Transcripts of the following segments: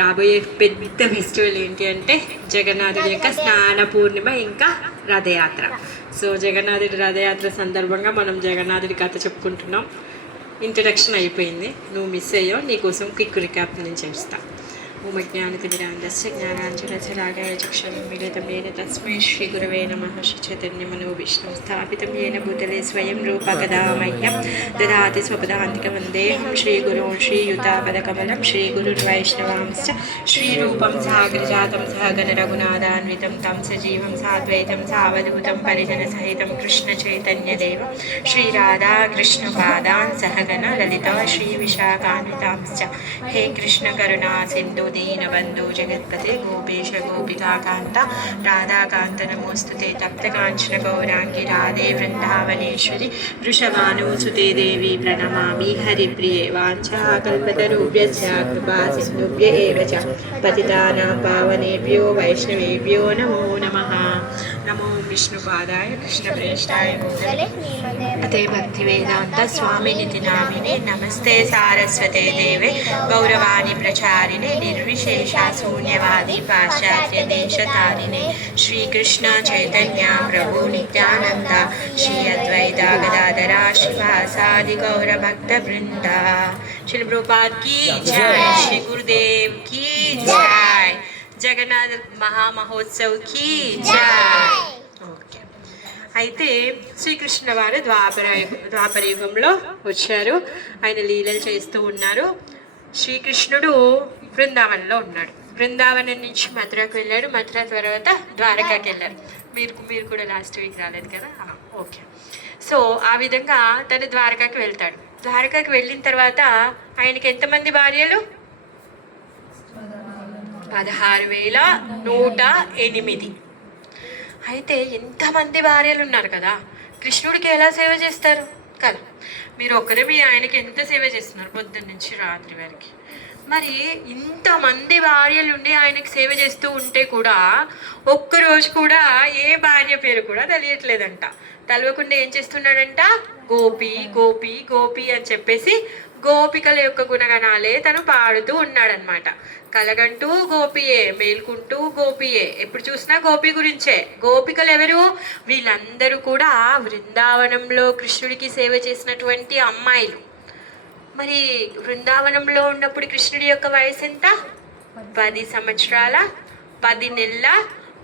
రాబోయే పెద్ద ఫెస్టివల్ ఏంటి అంటే జగన్నాథుడి యొక్క స్నాన పూర్ణిమ ఇంకా రథయాత్ర. సో జగన్నాథుడి రథయాత్ర సందర్భంగా మనం జగన్నాథుడి కథ చెప్పుకుంటున్నాం. ఇంట్రడక్షన్ అయిపోయింది, నువ్వు మిస్ అయ్యో, నీకోసం క్విక్ రికాప్ నేను చేస్తా. జ్ఞానతిమిరాంధస్య జ్ఞానాంజనశలాకాయ చక్షురున్మిలితం येन तस्मै श्रीगुरवे नमः. श्रीचैतन्यमनो विष्णुं स्थापितं येन भूतले स्वयं रूपा कदा मह्यं ददाति स्वपदान्तिकं वन्देऽहं श्रीगुरुं श्रीयुतापदकमलं श्रीगुरुन् वैष्णवांश्च श्रीरूपं साग्रजातं सहगणरघुनाथान्वितं तं सजीवं साद्वैतं सावधूतं परिजनसहितं कृष्णचैतन्यदेवं श्रीराधाकृष्णपादान् सहगण ललिता श्रीविशाखान्वितांश्च. हे कृष्णकरुणा सिन्धु दीनबन्धु जगत्पते गोपेश गोपिकान्त राधाकान्त नमोस्तुते. तप्तकाञ्चन गौराङ्गी राधे वृन्दावनेश्वरि वृषभानुसुते देवी प्रणमामि हरिप्रिये. वाञ्छाकल्पतरुभ्यश्च कृपा सिन्धुभ्य एव च पतितानां पावनेभ्यो वैष्णवेभ्यो नमो नमः. नमो विष्णुपादाय कृष्णप्रेष्ठाय भूतले भक्तिवेदान्त स्वामिनिति नामिने नमस्ते सारस्वते देवे गौरवाणी प्रचारिणे निर्विशेषा शून्यवादी पाश्चात्य देशतारिणे. श्रीकृष्ण चैतन्य प्रभु नित्यानंद श्री अद्वैता गदाधरा श्रीवासादि गौर भक्त वृंदा. श्री प्रभुपाद की जय, श्री गुरुदेव की जय, జగన్నాథ మహామహోత్సవ్ की जय. ఓకే, అయితే శ్రీకృష్ణ వారు ద్వాపరయుగంలో వచ్చారు. ఆయన లీలలు చేస్తూ ఉన్నారు. శ్రీకృష్ణుడు బృందావనంలో ఉన్నాడు. బృందావనం నుంచి మథురకు వెళ్ళాడు. మథుర తర్వాత ద్వారకాకి వెళ్ళారు. మీరు కూడా లాస్ట్ వీక్ రాలేదు కదా? ఓకే. సో ఆ విధంగా తను ద్వారకాకి వెళ్తాడు. ద్వారకాకి వెళ్ళిన తర్వాత ఆయనకి ఎంతమంది భార్యలు? 16,108. అయితే ఎంతమంది భార్యలు ఉన్నారు కదా, కృష్ణుడికి ఎలా సేవ చేస్తారు కదా? మీరు ఒక్కరే మీ ఆయనకి ఎంత సేవ చేస్తున్నారు పొద్దున్న నుంచి రాత్రి వరకు? మరి ఇంతమంది భార్యలు ఉండి ఆయనకి సేవ చేస్తూ ఉంటే కూడా ఒక్కరోజు కూడా ఏ భార్య పేరు కూడా తెలియట్లేదంట. తెలవకుండా ఏం చేస్తున్నాడంట? గోపి గోపి గోపి అని చెప్పేసి గోపికల యొక్క గుణగణాలే తను పాడుతూ ఉన్నాడనమాట. కలగంటూ గోపియే, మేల్కుంటూ గోపియే, ఎప్పుడు చూసినా గోపి గురించే. గోపికలు ఎవరు? వీళ్ళందరూ కూడా బృందావనంలో కృష్ణుడికి సేవ చేసినటువంటి అమ్మాయిలు. మరి బృందావనంలో ఉన్నప్పుడు కృష్ణుడి యొక్క వయసు ఎంత? 10 సంవత్సరాల 10 నెలల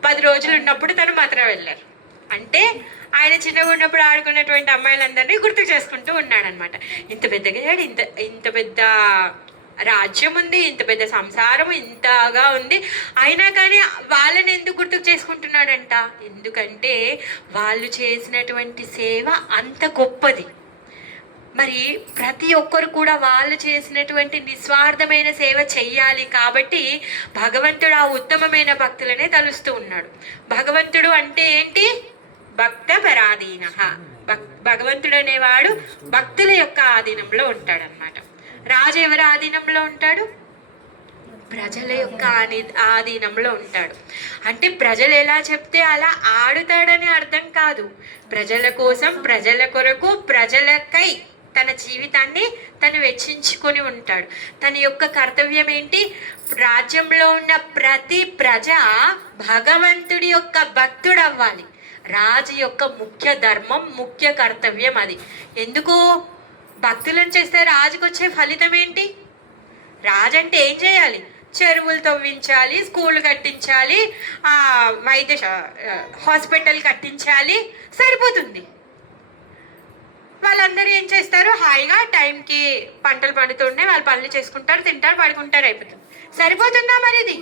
10 రోజులు ఉన్నప్పుడు తను మథుర వెళ్ళారు. అంటే ఆయన చిన్నగా ఉన్నప్పుడు ఆడుకున్నటువంటి అమ్మాయిలందరినీ గుర్తు చేసుకుంటూ ఉన్నాడనమాట. ఇంత పెద్దగా ఇంత పెద్ద రాజ్యం ఉంది, ఇంత పెద్ద సంసారం ఇంతగా ఉంది, అయినా కానీ వాళ్ళని ఎందుకు గుర్తుకు చేసుకుంటున్నాడంట? ఎందుకంటే వాళ్ళు చేసినటువంటి సేవ అంత గొప్పది. మరి ప్రతి ఒక్కరు కూడా వాళ్ళు చేసినటువంటి నిస్వార్థమైన సేవ చెయ్యాలి. కాబట్టి భగవంతుడు ఆ ఉత్తమమైన భక్తులనే తలుస్తూ ఉన్నాడు. భగవంతుడు అంటే ఏంటి? భక్త పరాధీన. భగవంతుడు అనేవాడు భక్తుల యొక్క ఆధీనంలో ఉంటాడనమాట. రాజు ఎవరి ఆధీనంలో ఉంటాడు? ప్రజల యొక్క ఆధీనంలో ఉంటాడు. అంటే ప్రజలు ఎలా చెప్తే అలా ఆడుతాడని అర్థం కాదు. ప్రజల కోసం, ప్రజల కొరకు, ప్రజలకై తన జీవితాన్ని తను వెచ్చించుకొని ఉంటాడు. తన యొక్క కర్తవ్యం ఏంటి? రాజ్యంలో ఉన్న ప్రతి ప్రజ భగవంతుడి యొక్క భక్తుడు అవ్వాలి. రాజు యొక్క ముఖ్య ధర్మం, ముఖ్య కర్తవ్యం అది. ఎందుకు? భక్తులను చేస్తే రాజుకు వచ్చే ఫలితం ఏంటి? రాజు అంటే ఏం చేయాలి? చెరువులు తవ్వించాలి, స్కూల్ కట్టించాలి, హాస్పిటల్ కట్టించాలి, సరిపోతుంది. వాళ్ళందరూ ఏం చేస్తారు? హాయిగా టైంకి పంటలు పండుతుండే వాళ్ళు పనులు చేసుకుంటారు, తింటారు, పడుకుంటారు, అయిపోతుంది. సరిపోతుందా? మరి ఇది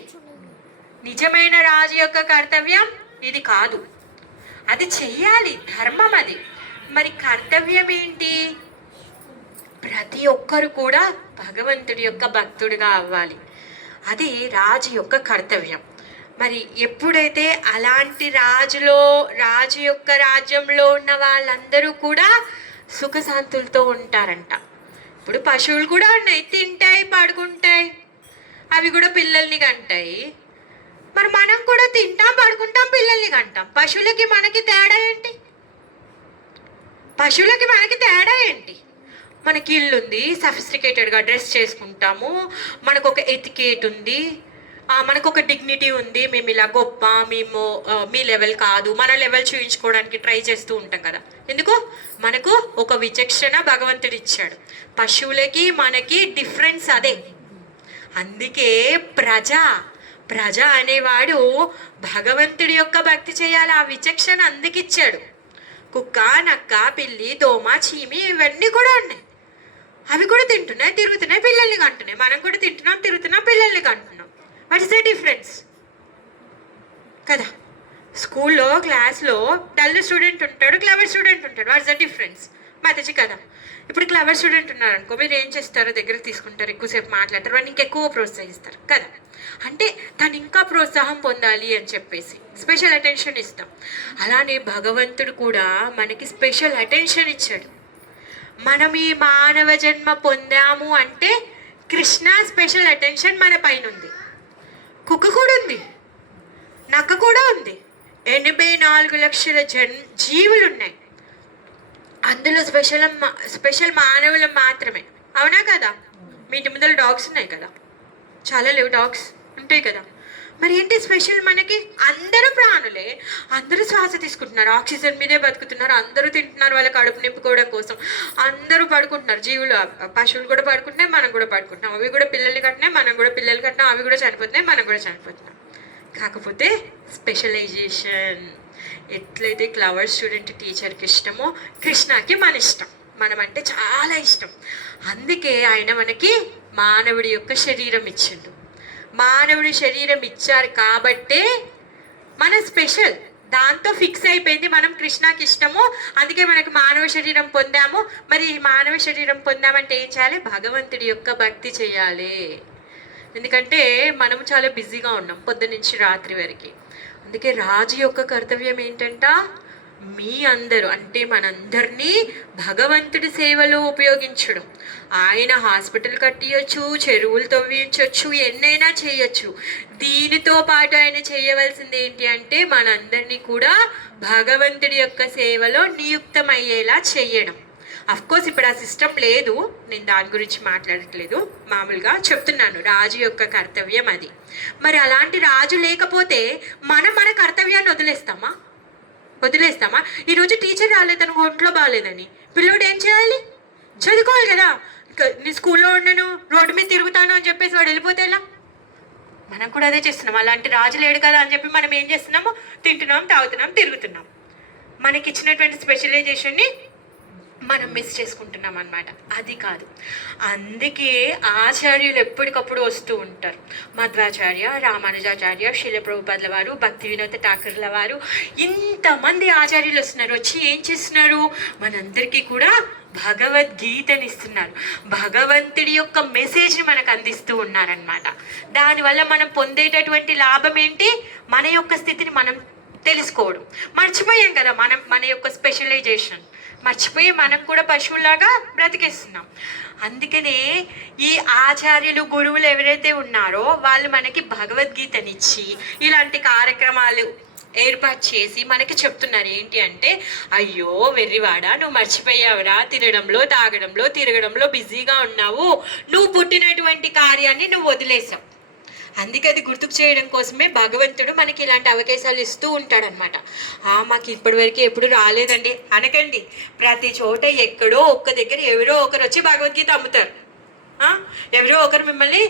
నిజమైన రాజు యొక్క కర్తవ్యం ఇది కాదు. అది చెయ్యాలి, ధర్మం అది. మరి కర్తవ్యం ఏంటి? ప్రతి ఒక్కరు కూడా భగవంతుడి యొక్క భక్తుడిగా అవ్వాలి. అది రాజు యొక్క కర్తవ్యం. మరి ఎప్పుడైతే అలాంటి రాజు యొక్క రాజ్యంలో ఉన్న వాళ్ళందరూ కూడా సుఖశాంతులతో ఉంటారంట. ఇప్పుడు పశువులు కూడా ఉన్నాయి, తింటాయి, పడుకుంటాయి, అవి కూడా పిల్లల్ని కంటాయి. మరి మనం కూడా తింటాం, పడుకుంటాం, పిల్లల్ని కంటాం. పశువులకి మనకి తేడా ఏంటి? మనకి ఇల్లు ఉంది, సఫిస్టికేటెడ్గా డ్రెస్ చేసుకుంటాము, మనకు ఒక ఎతికేట్ ఉంది, మనకు ఒక డిగ్నిటీ ఉంది, మేము ఇలా గొప్ప, మేము మీ లెవెల్ కాదు, మన లెవెల్ చూపించుకోవడానికి ట్రై చేస్తూ ఉంటాం కదా. ఎందుకు? మనకు ఒక విచక్షణ భగవంతుడు ఇచ్చాడు. పశువులకి మనకి డిఫరెన్స్ అదే. అందుకే ప్రజ అనేవాడు భగవంతుడి యొక్క భక్తి చేయాలి. ఆ విచక్షణ అందుకిచ్చాడు. కుక్క, నక్క, పిల్లి, దోమ, చీమి ఇవన్నీ కూడా ఉన్నాయి. అవి కూడా తింటున్నాయి, తిరుగుతున్నాయి, పిల్లల్ని కంటున్నాయి. మనం కూడా తింటున్నాం, తిరుగుతున్నాం, పిల్లల్ని కంటున్నాం. వాట్ ఇస్ ద డిఫరెన్స్ కదా? స్కూల్లో క్లాస్లో డల్ స్టూడెంట్ ఉంటాడు, క్లవర్ స్టూడెంట్ ఉంటాడు. What is the difference? Mataji కదా. ఇప్పుడు క్లవర్ స్టూడెంట్ ఉన్నారనుకో, మీరు ఏం చేస్తారో దగ్గరికి తీసుకుంటారు, ఎక్కువసేపు మాట్లాడతారు, వాడిని ఇంకెక్కువ ప్రోత్సహిస్తారు కదా. అంటే తను ఇంకా ప్రోత్సాహం పొందాలి అని చెప్పేసి స్పెషల్ అటెన్షన్ ఇస్తాం. అలానే భగవంతుడు కూడా మనకి స్పెషల్ అటెన్షన్ ఇచ్చాడు. మనం ఈ మానవ జన్మ పొందాము అంటే కృష్ణ స్పెషల్ అటెన్షన్ మన పైన ఉంది. కుక్క కూడా ఉంది, నక్క కూడా ఉంది, 84 లక్షల జీవులు ఉన్నాయి. అందులో స్పెషల్ మానవులు మాత్రమే. అవునా కదా? మీ ఇంటి ముందర డాగ్స్ ఉన్నాయి కదా, చాలా లేవు డాగ్స్ ఉంటాయి కదా. మరి ఏంటి స్పెషల్? మనకి అందరూ ప్రాణులే, అందరూ శ్వాస తీసుకుంటున్నారు, ఆక్సిజన్ మీదే బతుకుతున్నారు, అందరూ తింటున్నారు వాళ్ళ కడుపు నింపుకోవడం కోసం, అందరూ పడుకుంటున్నారు. జీవులు, పశువులు కూడా పడుకుంటున్నాయి, మనం కూడా పడుకుంటున్నాం. అవి కూడా పిల్లల్ని కట్టినాయి, మనం కూడా పిల్లలు కట్టినాం. అవి కూడా చనిపోతున్నాయి, మనం కూడా చనిపోతున్నాం. కాకపోతే స్పెషలైజేషన్. ఎట్లయితే క్లవర్ స్టూడెంట్ టీచర్కి ఇష్టమో కృష్ణకి మన ఇష్టం, మనం అంటే చాలా ఇష్టం. అందుకే ఆయన మనకి మానవుడి యొక్క శరీరం ఇచ్చిండు. మానవుడి శరీరం ఇచ్చారు కాబట్టే మన స్పెషల్. దాంతో ఫిక్స్ అయిపోయింది మనం కృష్ణకి ఇష్టము, అందుకే మనకు మానవ శరీరం పొందాము. మరి ఈ మానవ శరీరం పొందామంటే ఏం చేయాలి? భగవంతుడి యొక్క భక్తి చేయాలి. ఎందుకంటే మనం చాలా బిజీగా ఉన్నాం పొద్దున్నుంచి రాత్రి వరకు. అందుకే రాజు యొక్క కర్తవ్యం ఏంటంట? మీ అందరూ అంటే మనందరినీ భగవంతుడి సేవలో ఉపయోగించడం. ఆయన హాస్పిటల్ కట్టియచ్చు, చెరువులు తవ్వించవచ్చు, ఎన్నైనా చేయొచ్చు. దీనితో పాటు ఆయన చేయవలసింది ఏంటి అంటే మనందరినీ కూడా భగవంతుడి యొక్క సేవలో నియుక్తమయ్యేలా చేయడం. అఫ్కోర్స్ ఇప్పుడు ఆ సిస్టమ్ లేదు, నేను దాని గురించి మాట్లాడట్లేదు, మామూలుగా చెప్తున్నాను. రాజు యొక్క కర్తవ్యం అది. మరి అలాంటి రాజు లేకపోతే మనం మన కర్తవ్యాన్ని వదిలేస్తామా? ఈరోజు టీచర్ రాలేదు, తనకు ఒంట్లో బాగాలేదని, పిల్లోడు ఏం చేయాలి? చదువుకోవాలి కదా. నీ స్కూల్లో ఉండను, రోడ్డు మీద తిరుగుతాను అని చెప్పేసి వాడు వెళ్ళిపోతే ఎలా? మనం కూడా అదే చేస్తున్నాం. అలాంటి రాజు లేడు కదా అని చెప్పి మనం ఏం చేస్తున్నాము? తింటున్నాం, తాగుతున్నాం, తిరుగుతున్నాం. మనకి ఇచ్చినటువంటి స్పెషలైజేషన్ని మనం మిస్ చేసుకుంటున్నాం అన్నమాట. అది కాదు. అందుకే ఆచార్యులు ఎప్పటికప్పుడు వస్తూ ఉంటారు. మధ్వాచార్య, రామానుజాచార్య, శిల ప్రభుపాదుల వారు, భక్తి వినోద ఠాకూర్ల వారు, ఇంతమంది ఆచార్యులు వస్తున్నారు. వచ్చి ఏం చేస్తున్నారు? మనందరికీ కూడా భగవద్గీతని ఇస్తున్నారు. భగవంతుడి యొక్క మెసేజ్ని మనకు అందిస్తూ ఉన్నారనమాట. దానివల్ల మనం పొందేటటువంటి లాభం ఏంటి? మన యొక్క స్థితిని మనం తెలుసుకోవడం. మర్చిపోయాం కదా మన యొక్క స్పెషలైజేషన్, మర్చిపోయి మనం కూడా పశువులాగా బ్రతికేస్తున్నాం. అందుకనే ఈ ఆచార్యులు, గురువులు ఎవరైతే ఉన్నారో వాళ్ళు మనకి భగవద్గీతనిచ్చి ఇలాంటి కార్యక్రమాలు ఏర్పాటు చేసి మనకి చెప్తున్నారు. ఏంటి అంటే, అయ్యో వెర్రివాడా, నువ్వు మర్చిపోయావురా, తినడంలో, తాగడంలో, తిరగడంలో బిజీగా ఉన్నావు, నువ్వు పుట్టినటువంటి కార్యాన్ని నువ్వు వదిలేసావు. అందుకే అది గుర్తుకు చేయడం కోసమే భగవంతుడు మనకి ఇలాంటి అవకాశాలు ఇస్తూ ఉంటాడనమాట. మాకు ఇప్పటివరకు ఎప్పుడు రాలేదండి అనకండి. ప్రతి చోట ఎక్కడో ఒక్క దగ్గర ఎవరో ఒకరు వచ్చి భగవద్గీత అమ్ముతారు. ఎవరో ఒకరు మిమ్మల్ని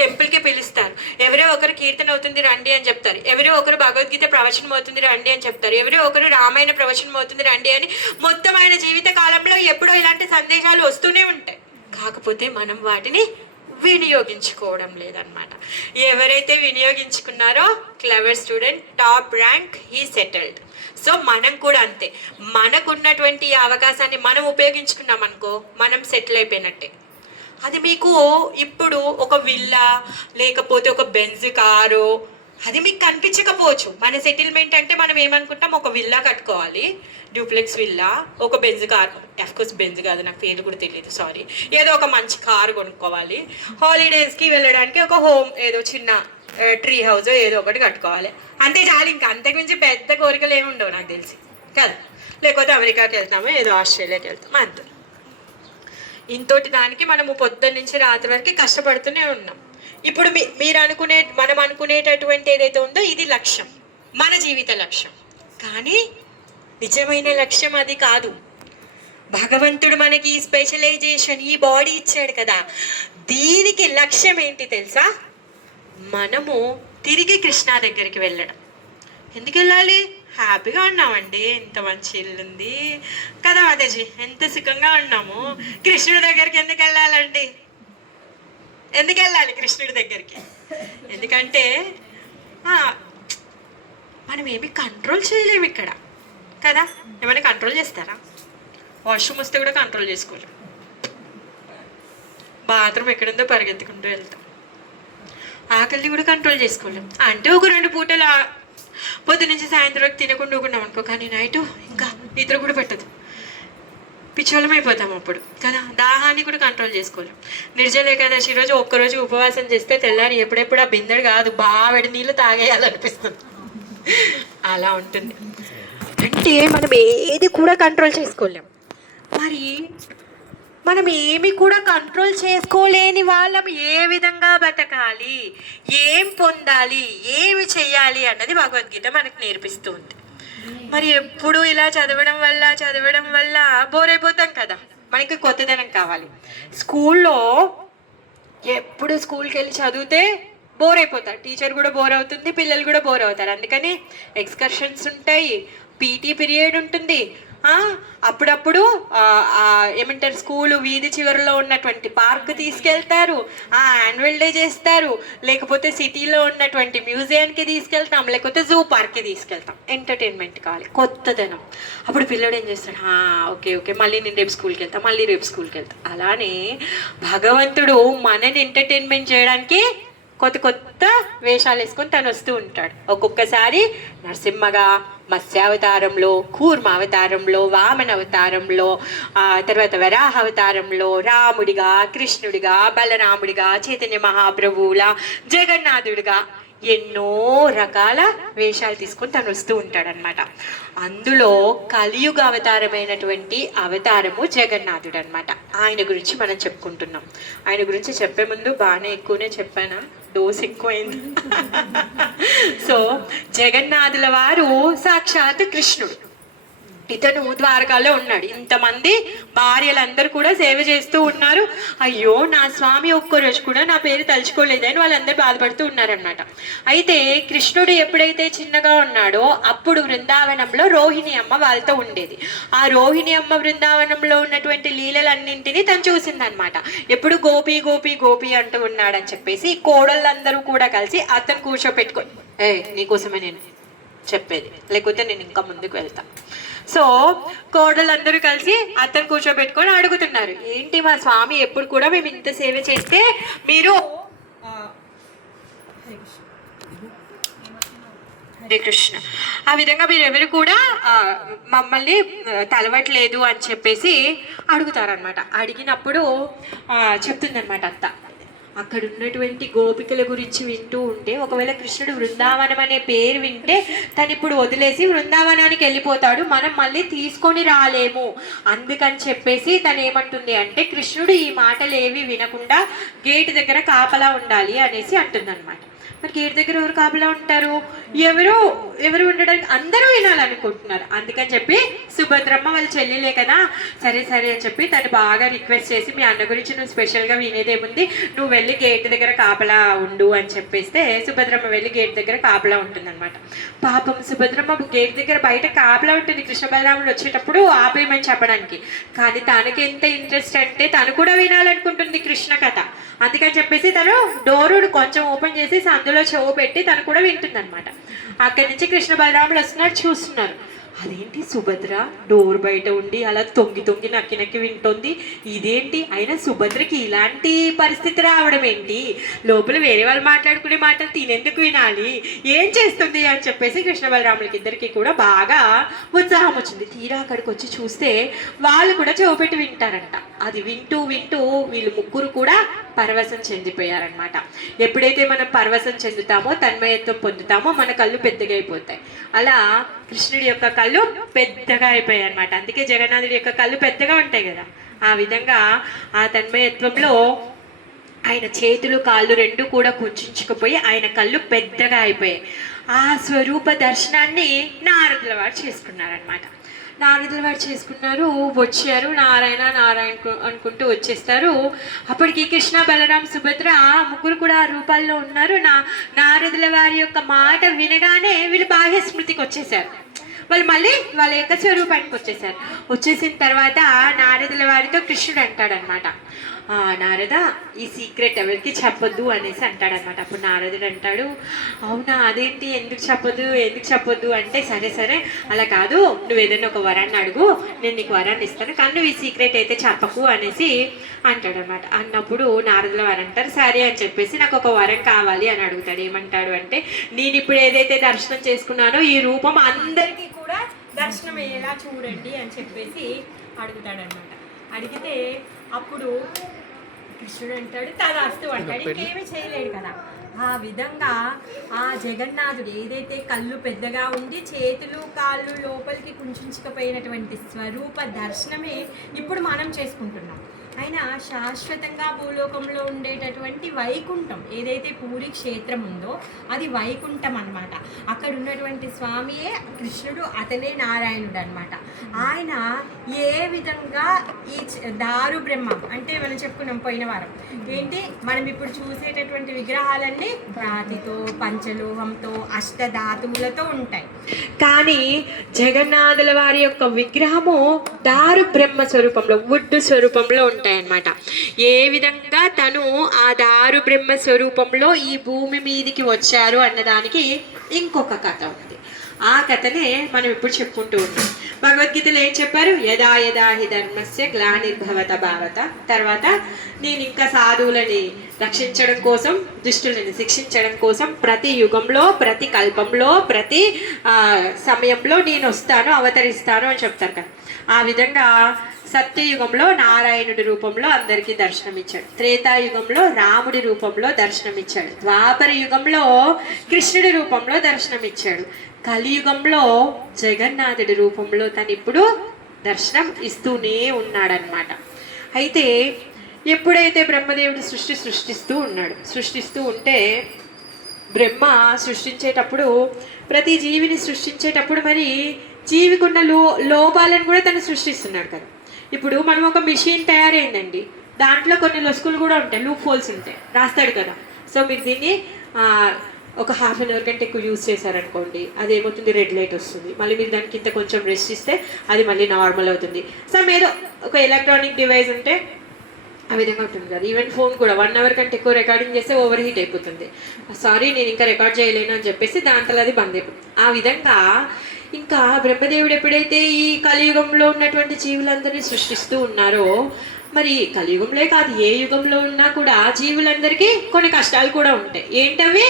టెంపుల్కి పిలుస్తారు, ఎవరో ఒకరు కీర్తన అవుతుంది రండి అని చెప్తారు, ఎవరో ఒకరు భగవద్గీత ప్రవచనం అవుతుంది రండి అని చెప్తారు, ఎవరో ఒకరు రామాయణ ప్రవచనం అవుతుంది రండి అని. మొత్తం ఆయన జీవిత కాలంలో ఎప్పుడో ఇలాంటి సందేశాలు వస్తూనే ఉంటాయి. కాకపోతే మనం వాటిని వినియోగించుకోవడం లేదనమాట. ఎవరైతే వినియోగించుకున్నారో clever student, top rank, he settled. So మనం కూడా అంతే. మనకున్నటువంటి అవకాశాన్ని మనం ఉపయోగించుకున్నాం అనుకో, మనం సెటిల్ అయిపోయినట్టే. అది మీకు ఇప్పుడు ఒక విల్లా లేకపోతే ఒక బెంజ్ కారు అది మీకు కనిపించకపోవచ్చు. మన సెటిల్మెంట్ అంటే మనం ఏమనుకుంటాం, ఒక విల్లా కట్టుకోవాలి, డ్యూప్లెక్స్ విల్లా, ఒక బెంజ్ కార్, అఫ్కోర్స్ బెంజ్ కాదు, నాకు పేరు కూడా తెలియదు, సారీ, ఏదో ఒక మంచి కారు కొనుక్కోవాలి, హాలిడేస్కి వెళ్ళడానికి ఒక హోమ్, ఏదో చిన్న ట్రీ హౌస్ ఏదో ఒకటి కట్టుకోవాలి, అంతే చాలు. ఇంకా అంతకుమించి పెద్ద కోరికలు ఏమి ఉండవు నాకు తెలిసి కదా. లేకపోతే అమెరికాకి వెళ్తాము, ఏదో ఆస్ట్రేలియాకి వెళ్తాము, అంతే. ఇంతోటి దానికి మనము పొద్దున్న నుంచి రాత్రి వరకు కష్టపడుతూనే ఉన్నాం. ఇప్పుడు మనం అనుకునేటటువంటి ఏదైతే ఉందో ఇది లక్ష్యం, మన జీవిత లక్ష్యం. కానీ నిజమైన లక్ష్యం అది కాదు. భగవంతుడు మనకి ఈ స్పెషలైజేషన్, ఈ బాడీ ఇచ్చాడు కదా, దీనికి లక్ష్యం ఏంటి తెలుసా? మనము తిరిగి కృష్ణ దగ్గరికి వెళ్ళడం. ఎందుకు వెళ్ళాలి? హ్యాపీగా ఉన్నామండి, ఎంత మంచి ఇల్లు ఉంది కదా మాతాజీ, ఎంత సుఖంగా ఉన్నాము. కృష్ణుడి దగ్గరికి ఎందుకు వెళ్ళాలండి? ఎందుకు వెళ్ళాలి కృష్ణుడి దగ్గరికి? ఎందుకంటే మనం ఏమి కంట్రోల్ చేయలేము ఇక్కడ కదా. ఏమైనా కంట్రోల్ చేస్తారా? వాష్రూమ్ వస్తే కూడా కంట్రోల్ చేసుకోలేము. బాత్రూమ్ ఎక్కడుందో పరిగెత్తుకుంటూ వెళ్తాం. ఆకలిని కూడా కంట్రోల్ చేసుకోలేం. అంటే ఒక 2 పూటలు పొద్దు నుంచి సాయంత్రం వరకు తినకుండా ఊకున్నాం అనుకో, కానీ నైట్ ఇంకా నిద్ర కూడా పెట్టదు, పిచ్చోళం అయిపోతాం అప్పుడు కదా. దాహాన్ని కూడా కంట్రోల్ చేసుకోలేం. నిర్జల ఏకాదశి రోజు ఒక్కరోజు ఉపవాసం చేస్తే తెల్లారి ఎప్పుడెప్పుడు ఆ బిందెడు కాదు బావెడి నీళ్ళు తాగేయాలనిపిస్తుంది. అలా ఉంటుంది. అంటే మనం ఏది కూడా కంట్రోల్ చేసుకోలేం. మరి మనం ఏమి కూడా కంట్రోల్ చేసుకోలేని వాళ్ళం ఏ విధంగా బతకాలి, ఏం పొందాలి, ఏమి చెయ్యాలి అన్నది భగవద్గీత మనకు నేర్పిస్తూ ఉంది. మరి ఎప్పుడు ఇలా చదవడం వల్ల బోర్ అయిపోతాం కదా. మనకి కొత్తదనం కావాలి. స్కూల్లో ఎప్పుడు స్కూల్కి వెళ్ళి చదివితే బోర్ అయిపోతారు. టీచర్ కూడా బోర్ అవుతుంది, పిల్లలు కూడా బోర్ అవుతారు. అందుకని ఎక్స్కర్షన్స్ ఉంటాయి, పీటీ పీరియడ్ ఉంటుంది. అప్పుడప్పుడు ఏమంటారు, స్కూలు వీధి చివరిలో ఉన్నటువంటి పార్క్ తీసుకెళ్తారు, యాన్యువల్ డే చేస్తారు, లేకపోతే సిటీలో ఉన్నటువంటి మ్యూజియంకి తీసుకెళ్తాం, లేకపోతే జూ పార్క్కి తీసుకెళ్తాం. ఎంటర్టైన్మెంట్ కావాలి, కొత్తదనం. అప్పుడు పిల్లడు ఏం చేస్తాడు? ఓకే మళ్ళీ నేను రేపు స్కూల్కి వెళ్తాను. అలానే భగవంతుడు మనని ఎంటర్టైన్మెంట్ చేయడానికి కొత్త వేషాలు వేసుకొని తను వస్తూ ఉంటాడు. ఒక్కొక్కసారి నరసింహగా, మత్స్యావతారంలో, కూర్మావతారంలో, వామన అవతారంలో, తర్వాత వరాహ అవతారంలో, రాముడిగా, కృష్ణుడిగా, బలరాముడిగా, చైతన్య మహాప్రభువులా, జగన్నాథుడిగా ఎన్నో రకాల వేషాలు తీసుకొని తను వస్తూ ఉంటాడనమాట. అందులో కలియుగ అవతారమైనటువంటి అవతారము జగన్నాథుడు అనమాట. ఆయన గురించి మనం చెప్పుకుంటున్నాం. ఆయన గురించి చెప్పే ముందు బాగానే ఎక్కువనే చెప్పానా? డోస్ ఎక్కువైంది. సో జగన్నాథుల వారు సాక్షాత్ కృష్ణుడు. ఇతను ద్వారకాలో ఉన్నాడు. ఇంతమంది భార్యలందరూ కూడా సేవ చేస్తూ ఉన్నారు. అయ్యో నా స్వామి ఒక్కరోజు కూడా నా పేరు తలుచుకోలేదని వాళ్ళందరూ బాధపడుతూ ఉన్నారనమాట. అయితే కృష్ణుడు ఎప్పుడైతే చిన్నగా ఉన్నాడో అప్పుడు బృందావనంలో రోహిణి అమ్మ వాళ్ళతో ఉండేది. ఆ రోహిణి అమ్మ బృందావనంలో ఉన్నటువంటి లీలలన్నింటినీ తను చూసిందనమాట. ఎప్పుడు గోపి గోపి గోపి అంటూ ఉన్నాడని చెప్పేసి కోడళ్ళందరూ కూడా కలిసి అతను కూర్చోపెట్టుకొని, నీకోసమే నేను చెప్పేది, లేకపోతే నేను ఇంకా ముందుకు వెళ్తా. సో కోడలందరూ కలిసి అతను కూర్చోబెట్టుకొని అడుగుతున్నారు, ఏంటి మా స్వామి ఎప్పుడు కూడా మేము ఇంత సేవ చేస్తే మీరు హరే కృష్ణ ఆ విధంగా మీరు ఎవరు కూడా మమ్మల్ని తలవట్లేదు అని చెప్పేసి అడుగుతారనమాట. అడిగినప్పుడు చెప్తుందనమాట అత్త, అక్కడ ఉన్నటువంటి గోపికల గురించి వింటూ ఉంటే, ఒకవేళ కృష్ణుడు బృందావనం అనే పేరు వింటే తను ఇప్పుడు వదిలేసి బృందావనానికి వెళ్ళిపోతాడు, మనం మళ్ళీ తీసుకొని రాలేము. అందుకని చెప్పేసి తను ఏమంటుంది అంటే, కృష్ణుడు ఈ మాటలు ఏవి వినకుండా గేటు దగ్గర కాపలా ఉండాలి అనేసి అంటుందన్నమాట. మరి గేట్ దగ్గర ఎవరు కాపలా ఉంటారు? ఎవరు ఉండడానికి అందరూ వినాలనుకుంటున్నారు. అందుకని చెప్పి సుభద్రమ్మ వాళ్ళ చెల్లెలే కదా, సరే అని చెప్పి తను బాగా రిక్వెస్ట్ చేసి, మీ అన్న గురించి నువ్వు స్పెషల్గా వినేదేముంది, నువ్వు వెళ్ళి గేట్ దగ్గర కాపలా ఉండు అని చెప్పేస్తే సుభద్రమ్మ వెళ్ళి గేట్ దగ్గర కాపలా ఉంటుందన్నమాట. పాపం సుభద్రమ్మ గేట్ దగ్గర బయట కాపలా ఉంటుంది కృష్ణ బలరాముడు వచ్చేటప్పుడు ఆపేయమని చెప్పడానికి. కానీ తనకి ఎంత ఇంట్రెస్ట్ అంటే తను కూడా వినాలనుకుంటుంది కృష్ణ కథ. అందుకని చెప్పేసి తను డోరు కొంచెం ఓపెన్ చేసి అందులో చెవు పెట్టి తను కూడా వింటుందన్నమాట. అక్కడి నుంచి కృష్ణ బలరాముడు వస్తున్నారు, చూస్తున్నారు. అదేంటి సుభద్ర డోర్ బయట ఉండి అలా తొంగి నక్కి వింటోంది, ఇదేంటి? అయినా సుభద్రకి ఇలాంటి పరిస్థితి రావడం ఏంటి? లోపల వేరే వాళ్ళు మాట్లాడుకునే మాటలు తినేందుకు వినాలి, ఏం చేస్తుంది అని చెప్పేసి కృష్ణ బలరాములకి ఇద్దరికి కూడా బాగా ఉత్సాహం వచ్చింది. తీరా అక్కడికి వచ్చి చూస్తే వాళ్ళు కూడా చెవుపెట్టి వింటారంట. అది వింటూ వీళ్ళు ముగ్గురు కూడా పరవశం చెందిపోయారనమాట. ఎప్పుడైతే మనం పరవశం చెందుతామో, తన్మయత్వం పొందుతామో, మన కళ్ళు పెద్దగా అయిపోతాయి. అలా కృష్ణుడి యొక్క కళ్ళు పెద్దగా అయిపోయాయి అనమాట. అందుకే జగన్నాథుడి యొక్క కళ్ళు పెద్దగా ఉంటాయి కదా, ఆ విధంగా ఆ తన్మయత్వంలో ఆయన చేతులు కాళ్ళు రెండు కూడా కుంచుకుపోయి ఆయన కళ్ళు పెద్దగా అయిపోయాయి. ఆ స్వరూప దర్శనాన్ని నారదుల వారు చేసుకున్నారనమాట. నారదుల వారు చేసుకున్నారు, వచ్చారు, నారాయణ నారాయణ అనుకుంటూ వచ్చేస్తారు. అప్పటికి కృష్ణ, బలరాం, సుభద్ర ముగ్గురు కూడా ఆ రూపాల్లో ఉన్నారు. నారదుల వారి యొక్క మాట వినగానే వీళ్ళు బాహ్య స్మృతికి వచ్చేసారు. వాళ్ళు మళ్ళీ వాళ్ళ యొక్క స్వరూపానికి వచ్చేసారు. వచ్చేసిన తర్వాత నారదుల వారితో కృష్ణుడు అంటాడనమాట, నారద ఈ సీక్రెట్ ఎవరికి చెప్పొద్దు అనేసి అంటాడనమాట. అప్పుడు నారదుడు అంటాడు, అవునా అదేంటి, ఎందుకు చెప్పొద్దు అంటే, సరే సరే అలా కాదు, నువ్వు ఏదైనా ఒక వరాన్ని అడుగు, నేను నీకు వరాన్ని ఇస్తాను, కానీ నువ్వు ఈ సీక్రెట్ అయితే చెప్పకు అనేసి అంటాడనమాట. అన్నప్పుడు నారదుల వారు అంటారు, సరే అని చెప్పేసి నాకు ఒక వరం కావాలి అని అడుగుతాడు. ఏమంటాడు అంటే, నేను ఇప్పుడు ఏదైతే దర్శనం చేసుకున్నానో ఈ రూపం అందరికీ కూడా దర్శనం అయ్యేలా చూడండి అని చెప్పేసి అడుగుతాడనమాట. అడిగితే అప్పుడు కృష్ణుడు అంటాడు, తదాస్తు అంటాడు. ఇంకేమీ చేయలేడు కదా. ఆ విధంగా ఆ జగన్నాథుడు ఏదైతే కళ్ళు పెద్దగా ఉండి చేతులు కాళ్ళు లోపలికి కుంచుకుపోయినటువంటి స్వరూప దర్శనమే ఇప్పుడు మనం చేసుకుంటున్నాం. ఆయన శాశ్వతంగా భూలోకంలో ఉండేటటువంటి వైకుంఠం, ఏదైతే పూరి క్షేత్రం ఉందో అది వైకుంఠం అన్నమాట. అక్కడ ఉన్నటువంటి స్వామియే కృష్ణుడు, అతనే నారాయణుడు అనమాట. ఆయన ఏ విధంగా ఈ దారు బ్రహ్మం అంటే మనం చెప్పుకున్నాం పోయిన వారం, ఏంటి మనం ఇప్పుడు చూసేటటువంటి విగ్రహాలన్నీ రాతితో, పంచలోహంతో, అష్టధాతువులతో ఉంటాయి. కానీ జగన్నాథుల వారి యొక్క విగ్రహము దారు బ్రహ్మ స్వరూపంలో, వుడ్ స్వరూపంలో ఉంటాయి అన్నమాట. ఏ విధంగా తను ఆ దారు బ్రహ్మ స్వరూపంలో ఈ భూమి మీదికి వచ్చారు అన్నదానికి ఇంకొక కథ ఉంది. ఆ కథనే మనం ఇప్పుడు చెప్పుకుంటూ ఉన్నాం. భగవద్గీతలో ఏం చెప్పారు, యదా యదా హి ధర్మస్య గ్లానిర్భవత భారత. తర్వాత నేను ఇంకా సాధువులని రక్షించడం కోసం, దుష్టులని శిక్షించడం కోసం ప్రతి యుగంలో, ప్రతి కల్పంలో, ప్రతి సమయంలో నేను వస్తాను, అవతరిస్తాను అని చెప్తారు కదా. ఆ విధంగా సత్యయుగంలో నారాయణుడి రూపంలో అందరికీ దర్శనమిచ్చాడు. త్రేతాయుగంలో రాముడి రూపంలో దర్శనమిచ్చాడు. ద్వాపర యుగంలో కృష్ణుడి రూపంలో దర్శనమిచ్చాడు. కలియుగంలో జగన్నాథుడి రూపంలో తను ఇప్పుడు దర్శనం ఇస్తూనే ఉన్నాడనమాట. అయితే ఎప్పుడైతే బ్రహ్మదేవుడు సృష్టిస్తూ ఉంటే బ్రహ్మ సృష్టించేటప్పుడు, ప్రతి జీవిని సృష్టించేటప్పుడు మరి జీవికున్న లోపాలను కూడా తను సృష్టిస్తున్నాడు కదా. ఇప్పుడు మనం ఒక మిషన్ తయారైందండి, దాంట్లో కొన్ని లొసుకులు కూడా ఉంటాయి, లూప్ హోల్స్ ఉంటాయి, రాస్తాడు కదా. సో మీరు దీన్ని ఒక హాఫ్ అన్ అవర్ కంటే ఎక్కువ యూజ్ చేశారనుకోండి, అది ఏమవుతుంది, రెడ్ లైట్ వస్తుంది. మళ్ళీ మీరు దానికి ఇంత కొంచెం రెస్ట్ ఇస్తే అది మళ్ళీ నార్మల్ అవుతుంది. సమ్ ఏదో ఒక ఎలక్ట్రానిక్ డివైస్ ఉంటే ఆ విధంగా ఉంటుంది కదా. ఈవెన్ ఫోన్ కూడా 1 అవర్ కంటే ఎక్కువ రికార్డింగ్ చేస్తే ఓవర్ హీట్ అయిపోతుంది. సారీ నేను ఇంకా రికార్డ్ చేయలేను అని చెప్పేసి దాంట్లో అది బంద్ అయిపోతుంది. ఆ విధంగా ఇంకా బ్రహ్మదేవుడు ఎప్పుడైతే ఈ కలియుగంలో ఉన్నటువంటి జీవులందరినీ సృష్టిస్తూ ఉన్నారో, మరి కలియుగంలో కాదు ఏ యుగంలో ఉన్నా కూడా జీవులందరికీ కొన్ని కష్టాలు కూడా ఉంటాయి. ఏంటవి?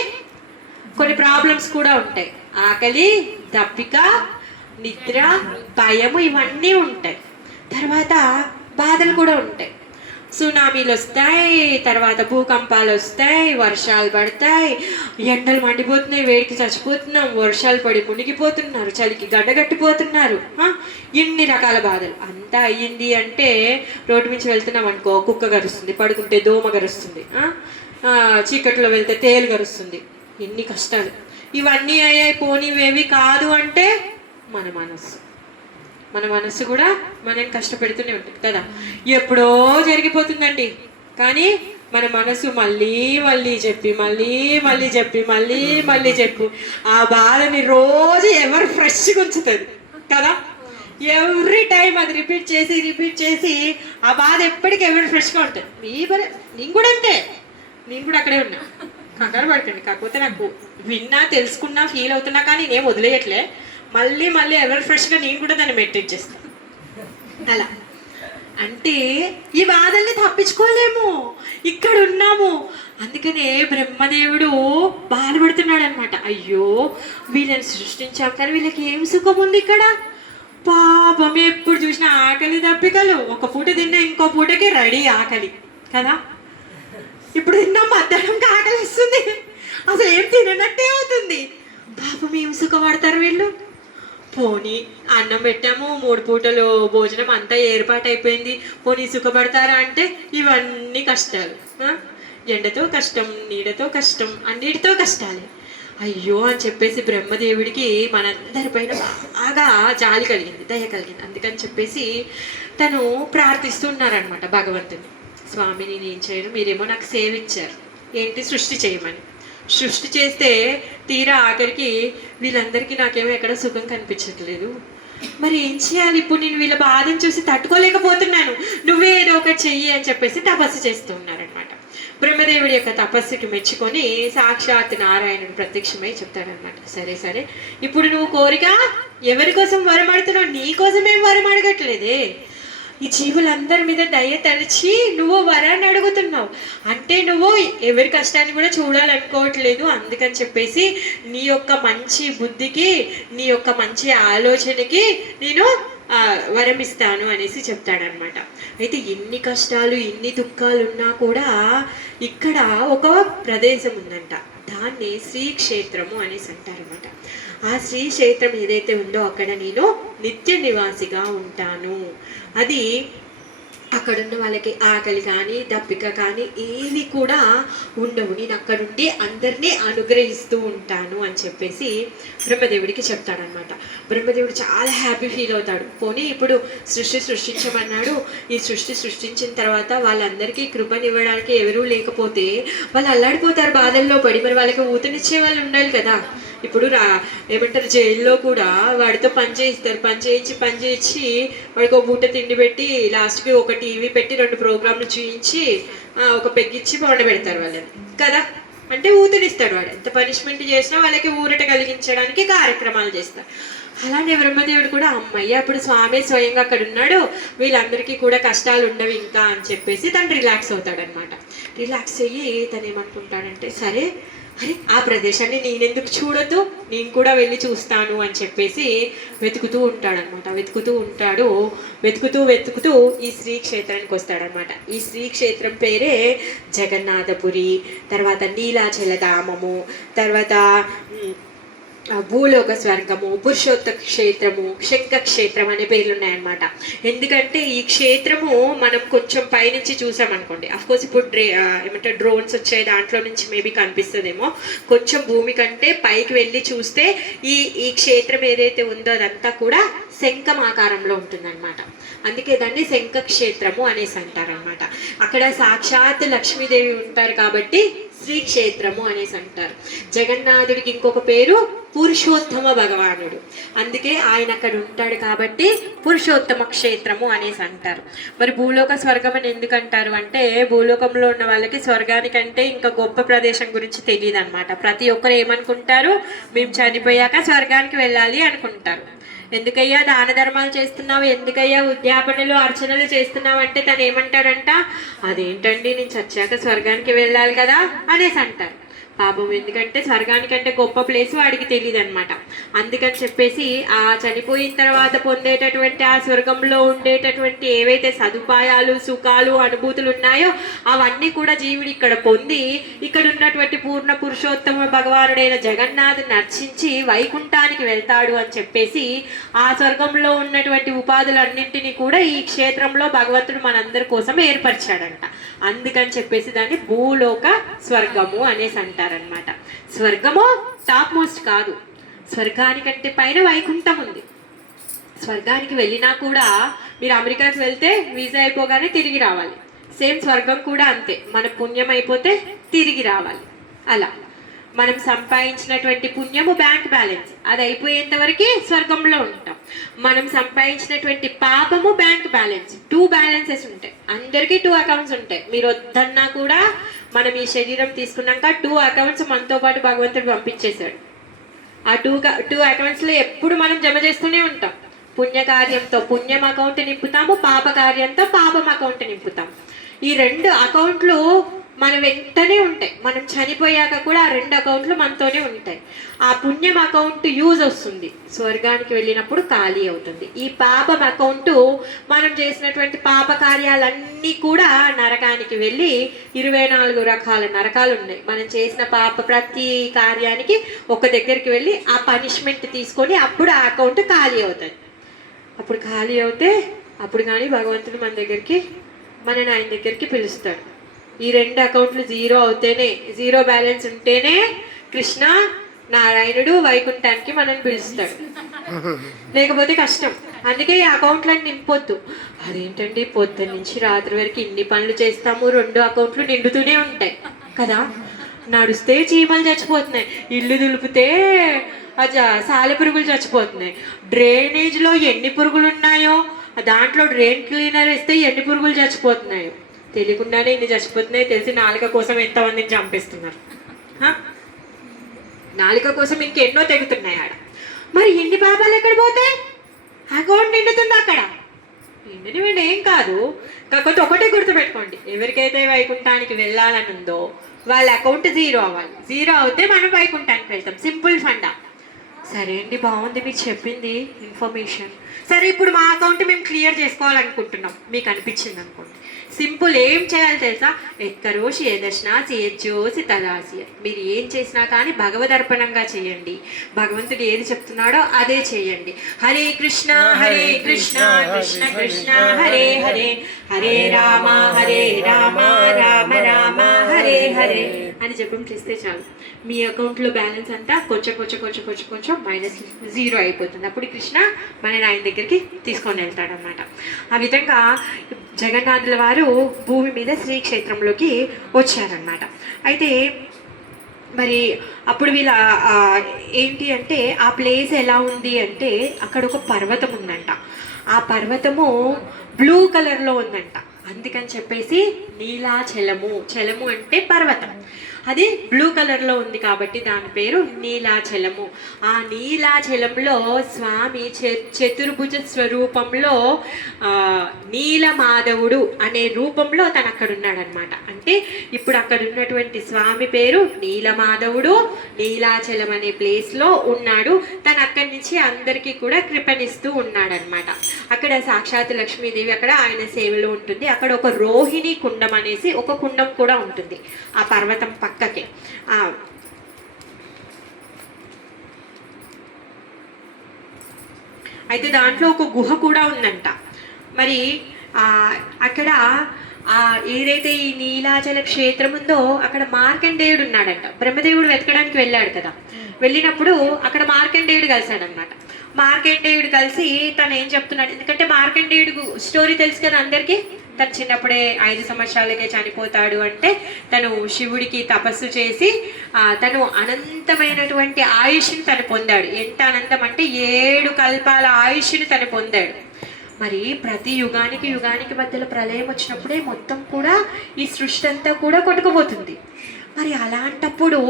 కొన్ని ప్రాబ్లమ్స్ కూడా ఉంటాయి. ఆకలి, దప్పిక, నిద్ర, భయము, ఇవన్నీ ఉంటాయి. తర్వాత బాధలు కూడా ఉంటాయి. సునామీలు వస్తాయి, తర్వాత భూకంపాలు వస్తాయి, వర్షాలు పడతాయి, ఎండలు మండిపోతున్నాయి, వేడికి చచ్చిపోతున్నాం, వర్షాలు పడి మునిగిపోతున్నారు, చలికి గడ్డగట్టిపోతున్నారు. ఇన్ని రకాల బాధలు. అంతా అయ్యింది అంటే రోడ్డు నుంచి వెళ్తున్నాం అనుకో, కుక్క గరుస్తుంది, పడుకుంటే దోమ గరుస్తుంది, చీకట్లో వెళ్తే తేలు గరుస్తుంది. ఎన్ని కష్టాలు. ఇవన్నీ అయ్యాయి, పోనివేవి కాదు అంటే మన మనస్సు కూడా మనం కష్టపెడుతూనే ఉంటుంది కదా. ఎప్పుడో జరిగిపోతుందండి, కానీ మన మనసు మళ్ళీ చెప్పి ఆ బాధని రోజు ఎవరు ఫ్రెష్గా ఉంచుతుంది కదా. ఎవ్రీ టైం అది రిపీట్ చేసి ఆ బాధ ఎప్పటికీ ఎవరు ఫ్రెష్గా ఉంటుంది. నేను కూడా అంతే, నేను కూడా అక్కడే ఉన్నా, కంగారు పడకండి. కాకపోతే నాకు విన్నా, తెలుసుకున్నా, ఫీల్ అవుతున్నా, కానీ నేను వదిలేయట్లే. మళ్ళీ ఎవరు ఫ్రెష్గా నేను కూడా దాన్ని మెయింటైన్ చేస్తాను. అలా అంటే ఈ బాధల్ని తప్పించుకోలేము, ఇక్కడ ఉన్నాము. అందుకనే బ్రహ్మదేవుడు బాధపడుతున్నాడు అనమాట. అయ్యో వీళ్ళని సృష్టించాం కానీ వీళ్ళకి ఏం సుఖం ఉంది ఇక్కడ, పాపం ఎప్పుడు చూసినా ఆకలి దప్పికలు, ఒక పూట తిన్నా ఇంకో పూటకి రెడీ ఆకలి కదా. ఇప్పుడు తిన్నా మధ్యాహ్నంకి ఆకలి ఇస్తుంది, అసలు ఏం తిననట్టే అవుతుంది. పాపం ఏం సుఖపడతారు వీళ్ళు. పోనీ అన్నం పెట్టాము, 3 పూటలు భోజనం అంతా ఏర్పాటు అయిపోయింది, పోనీ సుఖపడతారా అంటే ఇవన్నీ కష్టాలు. ఎండతో కష్టం, నీడతో కష్టం, అన్నిటితో కష్టాలే. అయ్యో అని చెప్పేసి బ్రహ్మదేవుడికి మనందరిపైన బాగా జాలి కలిగింది, దయ కలిగింది. అందుకని చెప్పేసి తను ప్రార్థిస్తున్నారనమాట భగవంతుని. స్వామి నేను ఏం చేయను, మీరేమో నాకు సేవ ఇచ్చారు, ఏంటి సృష్టి చేయమని. సృష్టి చేస్తే తీరా ఆఖరికి వీళ్ళందరికీ నాకేమో ఎక్కడ సుఖం కనిపించట్లేదు, మరి ఏం చేయాలి ఇప్పుడు, నేను వీళ్ళ బాధను చూసి తట్టుకోలేకపోతున్నాను, నువ్వే ఏదో ఒకటి చెయ్యి అని చెప్పేసి తపస్సు చేస్తూ ఉన్నారనమాట. బ్రహ్మదేవుడి యొక్క తపస్సుకి మెచ్చుకొని సాక్షాత్ నారాయణుడు ప్రత్యక్షమై చెప్తాడనమాట, సరే సరే ఇప్పుడు నువ్వు కోరిక ఎవరి కోసం వరం అడుగుతున్నావు, నీ కోసం ఏం వరం అడగట్లేదే, ఈ జీవులందరి మీద దయ తలిచి నువ్వు వరాన్ని అడుగుతున్నావు అంటే నువ్వు ఎవరి కష్టాన్ని కూడా చూడాలనుకోవట్లేదు. అందుకని చెప్పేసి నీ యొక్క మంచి బుద్ధికి, నీ యొక్క మంచి ఆలోచనకి నేను వరం ఇస్తాను అనేసి చెప్తాడనమాట. అయితే ఎన్ని కష్టాలు ఎన్ని దుఃఖాలు ఉన్నా కూడా ఇక్కడ ఒక ప్రదేశం ఉందంట, దాన్ని శ్రీక్షేత్రము అనేసి అంటారనమాట. ఆ శ్రీక్షేత్రం ఏదైతే ఉందో అక్కడ నేను నిత్య నివాసిగా ఉంటాను. అది అక్కడున్న వాళ్ళకి ఆకలి కానీ దప్పిక కానీ ఏవి కూడా ఉండవు, నేను అక్కడుండి అందరినీ అనుగ్రహిస్తూ ఉంటాను అని చెప్పేసి బ్రహ్మదేవుడికి చెప్తాడనమాట. బ్రహ్మదేవుడు చాలా హ్యాపీ ఫీల్ అవుతాడు. పోనీ ఇప్పుడు సృష్టించమన్నాడు, ఈ సృష్టించిన తర్వాత వాళ్ళందరికీ కృపనివ్వడానికి ఎవరూ లేకపోతే వాళ్ళు అల్లాడిపోతారు బాధల్లో పడి, మరి వాళ్ళకి ఊతనిచ్చే వాళ్ళు ఉండాలి కదా. ఇప్పుడు ఏమంటారు జైల్లో కూడా వాడితో పని చేయించి వాడికి ఒక బూట తిండి పెట్టి లాస్ట్కి ఒక టీవీ పెట్టి 2 ప్రోగ్రాంలు చూయించి ఒక పెగ్గిచ్చి పెడతారు వాళ్ళని కదా. అంటే ఊతనిస్తాడు వాడు, ఎంత పనిష్మెంట్ చేసినా వాళ్ళకి ఊరట కలిగించడానికి కార్యక్రమాలు చేస్తారు. అలానే బ్రహ్మదేవుడు కూడా అమ్మయ్య అప్పుడు స్వామి స్వయంగా అక్కడ ఉన్నాడు, వీళ్ళందరికీ కూడా కష్టాలు ఉండవు ఇంకా అని చెప్పేసి తను రిలాక్స్ అవుతాడనమాట. రిలాక్స్ అయ్యి తను ఏమనుకుంటాడంటే, సరే అరే ఆ ప్రదేశాన్ని నేనెందుకు చూడొద్దు, నేను కూడా వెళ్ళి చూస్తాను అని చెప్పేసి వెతుకుతూ ఉంటాడనమాట. వెతుకుతూ ఈ శ్రీక్షేత్రానికి వస్తాడనమాట. ఈ శ్రీక్షేత్రం పేరే జగన్నాథపురి, తర్వాత నీలాచలధామము, తర్వాత భూలోక స్వర్గము, పురుషోత్త క్షేత్రము, శంఖ క్షేత్రం అనే పేర్లు ఉన్నాయన్నమాట. ఎందుకంటే ఈ క్షేత్రము మనం కొంచెం పైనుంచి చూసామనుకోండి, అఫ్కోర్స్ ఇప్పుడు ఏమంటే డ్రోన్స్ వచ్చాయి, దాంట్లో నుంచి మేబీ కనిపిస్తుందేమో, కొంచెం భూమి కంటే పైకి వెళ్ళి చూస్తే ఈ క్షేత్రం ఏదైతే ఉందో అదంతా కూడా శంఖం ఆకారంలో ఉంటుందన్నమాట. అందుకే దాన్ని శంఖ క్షేత్రము అనేసి అంటారనమాట. అక్కడ సాక్షాత్ లక్ష్మీదేవి ఉంటారు కాబట్టి శ్రీక్షేత్రము అనేసి అంటారు. జగన్నాథుడికి ఇంకొక పేరు పురుషోత్తమ భగవానుడు, అందుకే ఆయన అక్కడ ఉంటాడు కాబట్టి పురుషోత్తమ క్షేత్రము అనేసి అంటారు. మరి భూలోక స్వర్గం అని ఎందుకు అంటారు అంటే, భూలోకంలో ఉన్న వాళ్ళకి స్వర్గానికంటే ఇంకా గొప్ప ప్రదేశం గురించి తెలియదు అనమాట. ప్రతి ఒక్కరు ఏమనుకుంటారు, మేము చనిపోయాక స్వర్గానికి వెళ్ళాలి అనుకుంటారు. ఎందుకయ్యా దాన ధర్మాలు చేస్తున్నావు, ఎందుకయ్యా ఉద్యాపనలు అర్చనలు చేస్తున్నావు అంటే తను ఏమంటాడంట, అదేంటండి నేను చచ్చాక స్వర్గానికి వెళ్ళాలి కదా అనేసి అంటారు. పాపం, ఎందుకంటే స్వర్గానికంటే గొప్ప ప్లేస్ వాడికి తెలియదు అనమాట. అందుకని చెప్పేసి ఆ చనిపోయిన తర్వాత పొందేటటువంటి ఆ స్వర్గంలో ఉండేటటువంటి ఏవైతే సదుపాయాలు సుఖాలు అనుభూతులు ఉన్నాయో అవన్నీ కూడా జీవుడు ఇక్కడ పొంది ఇక్కడ ఉన్నటువంటి పూర్ణ పురుషోత్తమ భగవానుడైన జగన్నాథుని అర్చించి వైకుంఠానికి వెళ్తాడు అని చెప్పేసి ఆ స్వర్గంలో ఉన్నటువంటి ఉపాధులన్నింటినీ కూడా ఈ క్షేత్రంలో భగవంతుడు మనందరి కోసం ఏర్పరిచాడంట. అందుకని చెప్పేసి దాన్ని భూలోక స్వర్గము అనేసి అంటారు అనమాట. స్వర్గము టాప్ మోస్ట్ కాదు, స్వర్గానికంటే పైన వైకుంఠం ఉంది. స్వర్గానికి వెళ్ళినా కూడా మీరు అమెరికాకి వెళ్తే వీసా అయిపోగానే తిరిగి రావాలి. సేమ్ స్వర్గం కూడా అంతే, మన పుణ్యం అయిపోతే తిరిగి రావాలి. అలా మనం సంపాదించినటువంటి పుణ్యము బ్యాంక్ బ్యాలెన్స్, అది అయిపోయేంత వరకు స్వర్గంలో ఉంటాం. మనం సంపాదించినటువంటి పాపము బ్యాంక్ బ్యాలెన్స్, 2 బ్యాలెన్సెస్ ఉంటాయి. అందరికీ 2 అకౌంట్స్ ఉంటాయి. మీరు వద్దన్నా కూడా మనం ఈ శరీరం తీసుకున్నాక 2 అకౌంట్స్ మనతో పాటు భగవంతుడు పంపించేశాడు. ఆ 2 అకౌంట్స్లో ఎప్పుడు మనం జమ చేస్తూనే ఉంటాం. పుణ్యకార్యంతో పుణ్యం అకౌంట్ నింపుతాము, పాప కార్యంతో పాపం అకౌంట్ నింపుతాం. ఈ 2 అకౌంట్లు మన వెంటనే ఉంటాయి. మనం చనిపోయాక కూడా ఆ 2 అకౌంట్లు మనతోనే ఉంటాయి. ఆ పుణ్యం అకౌంట్ యూజ్ వస్తుంది, స్వర్గానికి వెళ్ళినప్పుడు ఖాళీ అవుతుంది. ఈ పాపం అకౌంట్ మనం చేసినటువంటి పాప కార్యాలన్నీ కూడా నరకానికి వెళ్ళి 24 రకాల నరకాలు ఉన్నాయి. మనం చేసిన పాప ప్రతి కార్యానికి ఒక దగ్గరికి వెళ్ళి ఆ పనిష్మెంట్ తీసుకొని అప్పుడు ఆ అకౌంట్ ఖాళీ అవుతుంది. అప్పుడు ఖాళీ అవుతే అప్పుడు కానీ భగవంతుడు మన దగ్గరికి మనని ఆయన దగ్గరికి పిలుస్తాడు. ఈ 2 అకౌంట్లు జీరో అవుతేనే, జీరో బ్యాలెన్స్ ఉంటేనే కృష్ణ నారాయణుడు వైకుంఠానికి మనల్ని పిలుస్తాడు, లేకపోతే కష్టం. అందుకే ఈ అకౌంట్లను నింపొద్దు. అదేంటండి పొద్దున్న నుంచి రాత్రి వరకు ఇన్ని పనులు చేస్తాము, 2 అకౌంట్లు నిండుతూనే ఉంటాయి కదా. నడుస్తే చీమలు చచ్చిపోతున్నాయి, ఇల్లు దులిపితే సాలె పురుగులు చచ్చిపోతున్నాయి, డ్రైనేజ్లో ఎన్ని పురుగులు ఉన్నాయో, దాంట్లో డ్రైన్ క్లీనర్ వేస్తే ఎన్ని పురుగులు చచ్చిపోతున్నాయో. తెలియకుండానే ఇన్ని చచ్చిపోతున్నాయి, తెలిసి నాలుక కోసం ఎంతమందిని చంపేస్తున్నారు. నాలుక కోసం ఇంకెన్నో తెగుతున్నాయి ఆడ. మరి ఇన్ని పాపాలు ఎక్కడ పోతాయి? అకౌంట్ నిండుతుంది అక్కడ. నిండినవండి ఏం కాదు, కాకపోతే ఒకటే గుర్తుపెట్టుకోండి, ఎవరికైతే వైకుంఠానికి వెళ్ళాలని ఉందో వాళ్ళ అకౌంట్ జీరో అవ్వాలి. జీరో అవుతే మనం వైకుంఠానికి వెళ్తాం. సింపుల్ ఫండా. సరే అండి, బాగుంది మీరు చెప్పింది ఇన్ఫర్మేషన్. సరే, ఇప్పుడు మా అకౌంట్ మేము క్లియర్ చేసుకోవాలనుకుంటున్నాం, మీకు అనిపించింది అనుకోండి. సింపుల్, ఏం చేయాలి తెలుసా? ఎక్కరోషి ఏదర్శన చేయొచ్చోసి తదాసి. మీరు ఏం చేసినా కానీ భగవదర్పణంగా చేయండి. భగవంతుడు ఏది చెప్తున్నాడో అదే చేయండి. హరే కృష్ణ కృష్ణ కృష్ణ హరే హరే, హరే రామ రామ రామ హరే హరే అని జపం చేస్తే చాలు. మీ అకౌంట్లో బ్యాలెన్స్ అంతా కొంచెం మైనస్ జీరో అయిపోతుంది. అప్పుడు కృష్ణ మన ఆయన దగ్గరికి తీసుకొని వెళ్తాడనమాట. ఆ విధంగా జగన్నాథుల వారు భూమి మీద శ్రీక్షేత్రంలోకి వచ్చారనమాట. అయితే మరి అప్పుడు వీళ్ళ ఏంటి అంటే ఆ ప్లేస్ ఎలా ఉంది అంటే అక్కడ ఒక పర్వతం ఉందంట. ఆ పర్వతము బ్లూ కలర్లో ఉందంట. అందుకని చెప్పేసి నీలాచలము, చలము అంటే పర్వతం, అది బ్లూ కలర్లో ఉంది కాబట్టి దాని పేరు నీలాచలము. ఆ నీలాచలంలో స్వామి చతుర్భుజ స్వరూపంలో నీలమాధవుడు అనే రూపంలో తను అక్కడ ఉన్నాడనమాట. అంటే ఇప్పుడు అక్కడ ఉన్నటువంటి స్వామి పేరు నీలమాధవుడు, నీలాచలం అనే ప్లేస్లో ఉన్నాడు. తను అక్కడి నుంచి అందరికీ కూడా కృపణిస్తూ ఉన్నాడనమాట. అక్కడ సాక్షాత్ లక్ష్మీదేవి అక్కడ ఆయన సేవలో ఉంటుంది. అక్కడ ఒక రోహిణి కుండం అనేసి ఒక కుండం కూడా ఉంటుంది ఆ పర్వతం పక్కకే. అయితే దాంట్లో ఒక గుహ కూడా ఉందంట. మరి అక్కడ ఏదైతే ఈ నీలాచల క్షేత్రం ఉందో అక్కడ మార్కండేయుడు ఉన్నాడంట. బ్రహ్మదేవుడు వెతకడానికి వెళ్ళాడు కదా, వెళ్ళినప్పుడు అక్కడ మార్కండేయుడు కలిశాడనమాట. మార్కండేయుడు కలిసి తను ఏం చెప్తున్నాడు, ఎందుకంటే మార్కండేయుడు స్టోరీ తెలుసు కదా అందరికీ. తను చిన్నప్పుడే 5 సంవత్సరాలకే చనిపోతాడు. అంటే తను శివుడికి తపస్సు చేసి తను అనంతమైనటువంటి ఆయుష్ని తను పొందాడు. ఎంత అనంతం అంటే 7 కల్పాల ఆయుష్ని తను పొందాడు. మరి ప్రతి యుగానికి మధ్యలో ప్రళయం వచ్చినప్పుడే మొత్తం కూడా ఈ సృష్టి అంతా కూడా కొట్టుకుపోతుంది. మరి అలాంటప్పుడు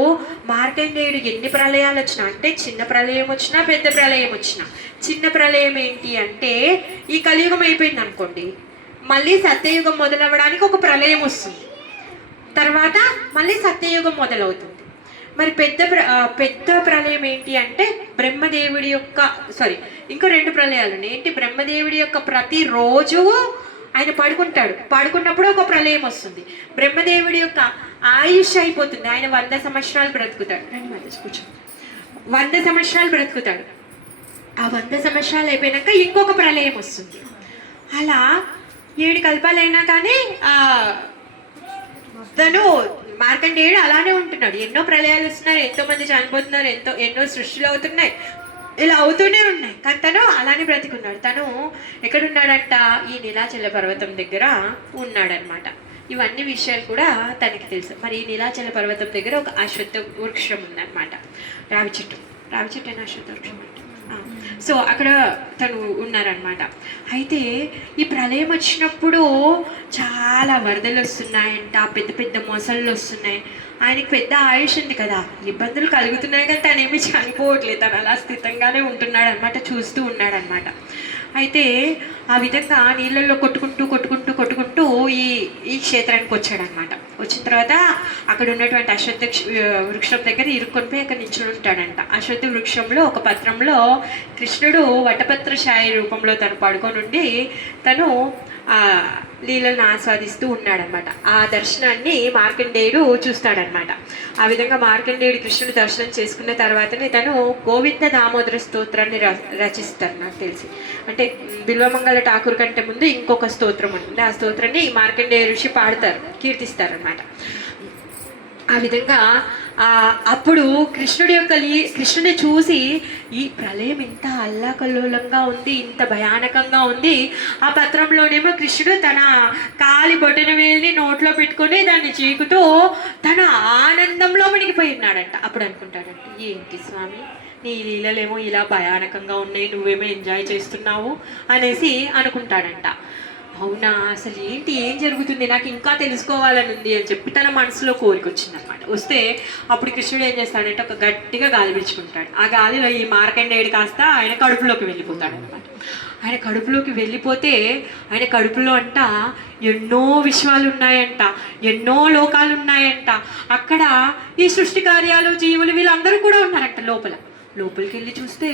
మార్కండేయుడు ఎన్ని ప్రళయాలు వచ్చినా, అంటే చిన్న ప్రళయం వచ్చినా పెద్ద ప్రళయం వచ్చినా, చిన్న ప్రళయం ఏంటి అంటే ఈ కలియుగం అయిపోయింది అనుకోండి, మళ్ళీ సత్యయుగం మొదలవ్వడానికి ఒక ప్రళయం వస్తుంది, తర్వాత మళ్ళీ సత్యయుగం మొదలవుతుంది. మరి పెద్ద ప్రళయం ఏంటి అంటే బ్రహ్మదేవుడి యొక్క ఇంకా 2 ప్రళయాలు ఉన్నాయి. ఏంటి? బ్రహ్మదేవుడి యొక్క ప్రతిరోజు ఆయన పడుకున్నప్పుడు ఒక ప్రళయం వస్తుంది. బ్రహ్మదేవుడి యొక్క ఆయుష్ అయిపోతుంది, ఆయన 100 సంవత్సరాలు బ్రతుకుతాడు. 100 సంవత్సరాలు బ్రతుకుతాడు. ఆ 100 సంవత్సరాలు అయిపోయినాక ఇంకొక ప్రళయం వస్తుంది. అలా 7 కల్పాలైనా కానీ తను మార్కండేయుడు అలానే ఉంటున్నాడు. ఎన్నో ప్రళయాలు వస్తున్నారు, ఎంతో మంది చనిపోతున్నారు, ఎన్నో సృష్టిలు అవుతున్నాయి, ఇలా అవుతూనే ఉన్నాయి. కానీ తను అలానే బ్రతికున్నాడు. తను ఎక్కడున్నాడంట? ఈ నీలాచల పర్వతం దగ్గర ఉన్నాడనమాట. ఇవన్నీ విషయాలు కూడా తనకి తెలుసు. మరి ఈ నీలాచల పర్వతం దగ్గర ఒక అశ్వత్థ వృక్షం ఉందన్నమాట. రావి చెట్టు అయిన అశ్వత్థ వృక్షం అంటే. సో అక్కడ తను ఉన్నారనమాట. అయితే ఈ ప్రళయం వచ్చినప్పుడు చాలా వరదలు వస్తున్నాయంట, పెద్ద మొసళ్ళు వస్తున్నాయి. ఆయనకి పెద్ద ఆయుష్ ఉంది కదా, ఇబ్బందులు కలుగుతున్నాయి కానీ తనేమి చనిపోవట్లేదు, తను అలా స్థితంగానే ఉంటున్నాడు అనమాట, చూస్తూ ఉన్నాడనమాట. అయితే ఆ విధంగా నీళ్ళల్లో కొట్టుకుంటూ కొట్టుకుంటూ కొట్టుకుంటూ ఈ ఈ క్షేత్రానికి వచ్చాడనమాట. వచ్చిన తర్వాత అక్కడ ఉన్నటువంటి అశ్వత్థ వృక్షం దగ్గర ఇరుక్కొని పోయి అక్కడ నిల్చుని ఉంటాడంట. అశ్వత్థ వృక్షంలో ఒక పత్రంలో కృష్ణుడు వటపత్ర శాయి రూపంలో తను పడుకొని ఉండి తను లీలను ఆస్వాదిస్తూ ఉన్నాడనమాట. ఆ దర్శనాన్ని మార్కండేయుడు చూస్తాడనమాట. ఆ విధంగా మార్కండేయుడు కృష్ణుడు దర్శనం చేసుకున్న తర్వాతనే తను గోవింద దామోదర స్తోత్రాన్ని రచిస్తారు నాకు తెలిసి. అంటే బిల్వమంగళ ఠాకూర్ కంటే ముందు ఇంకొక స్తోత్రం ఉంటుంది. ఆ స్తోత్రాన్ని మార్కండేయ ఋషి పాడతారు, కీర్తిస్తారనమాట. ఆ విధంగా అప్పుడు కృష్ణుడిని చూసి ఈ ప్రళయం ఇంత అల్లాకల్లోలంగా ఉంది, ఇంత భయానకంగా ఉంది. ఆ పత్రంలోనేమో కృష్ణుడు తన కాలి బొటన వేలిని నోట్లో పెట్టుకొని దాన్ని చీకుతూ తన ఆనందంలో మునిగిపోయి ఉన్నాడంట. అప్పుడు అనుకుంటాడంట, ఏంటి స్వామి నీ లీలలేమో ఇలా భయానకంగా ఉన్నాయి, నువ్వేమో ఎంజాయ్ చేస్తున్నావు అనేసి అనుకుంటాడంట. అవునా, అసలు ఏంటి, ఏం జరుగుతుంది, నాకు ఇంకా తెలుసుకోవాలని ఉంది అని చెప్పి తన మనసులో కోరిక వచ్చిందనమాట. వస్తే అప్పుడు కృష్ణుడు ఏం చేస్తాడంటే ఒక గట్టిగా గాలి పీల్చుకుంటాడు. ఆ గాలిలో ఈ మార్కండేయుడు కాస్త ఆయన కడుపులోకి వెళ్ళిపోతాడు అనమాట. ఆయన కడుపులోకి వెళ్ళిపోతే ఆయన కడుపులో అంట ఎన్నో విశ్వాలు ఉన్నాయంట, ఎన్నో లోకాలు ఉన్నాయంట. అక్కడ ఈ సృష్టి కార్యాలు, జీవులు వీళ్ళందరూ కూడా ఉన్నారంట. లోపలికి వెళ్ళి చూస్తే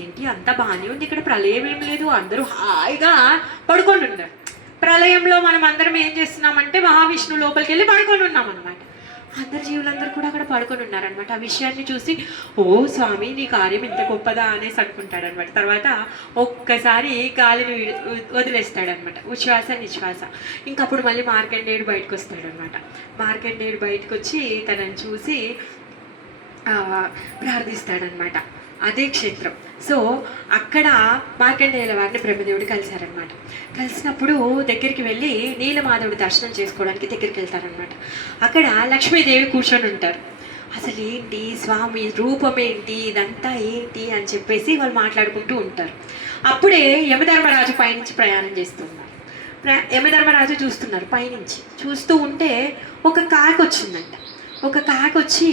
ఏంటి అంత బాగానే ఉంది, ఇక్కడ ప్రళయం ఏం లేదు, అందరూ హాయిగా పడుకొని ఉన్నారు. ప్రళయంలో మనం అందరం ఏం చేస్తున్నామంటే మహావిష్ణు లోపలికి వెళ్ళి పడుకొని ఉన్నాం అనమాట. అందరు జీవులందరూ కూడా అక్కడ పడుకొని ఉన్నారనమాట. ఆ విషయాన్ని చూసి ఓ స్వామి నీ కార్యం ఇంత గొప్పదా అనేసి అనుకుంటాడనమాట. తర్వాత ఒక్కసారి గాలిని వదిలేస్తాడనమాట, ఉచ్ఛ్వాస నిశ్వాస. ఇంకప్పుడు మళ్ళీ మార్కండేయుడు బయటకు వస్తాడనమాట. మార్కండేయుడు బయటకు వచ్చి తనని చూసి ప్రార్థిస్తాడనమాట. అదే క్షేత్రం. సో అక్కడ మార్కండేయుల వారిని బ్రహ్మదేవుడు కలిశారనమాట. కలిసినప్పుడు దగ్గరికి వెళ్ళి నీలమాధవుడి దర్శనం చేసుకోవడానికి దగ్గరికి వెళ్తారనమాట. అక్కడ లక్ష్మీదేవి కూర్చొని ఉంటారు. అసలు ఏంటి స్వామి రూపం ఏంటి, ఇదంతా ఏంటి అని చెప్పేసి వాళ్ళు మాట్లాడుకుంటూ ఉంటారు. అప్పుడే యమధర్మరాజు పైనుంచి ప్రయాణం చేస్తున్నారు. యమధర్మరాజు చూస్తున్నారు. పైనుంచి చూస్తూ ఉంటే ఒక కాకి వచ్చిందంట. ఒక కాకి వచ్చి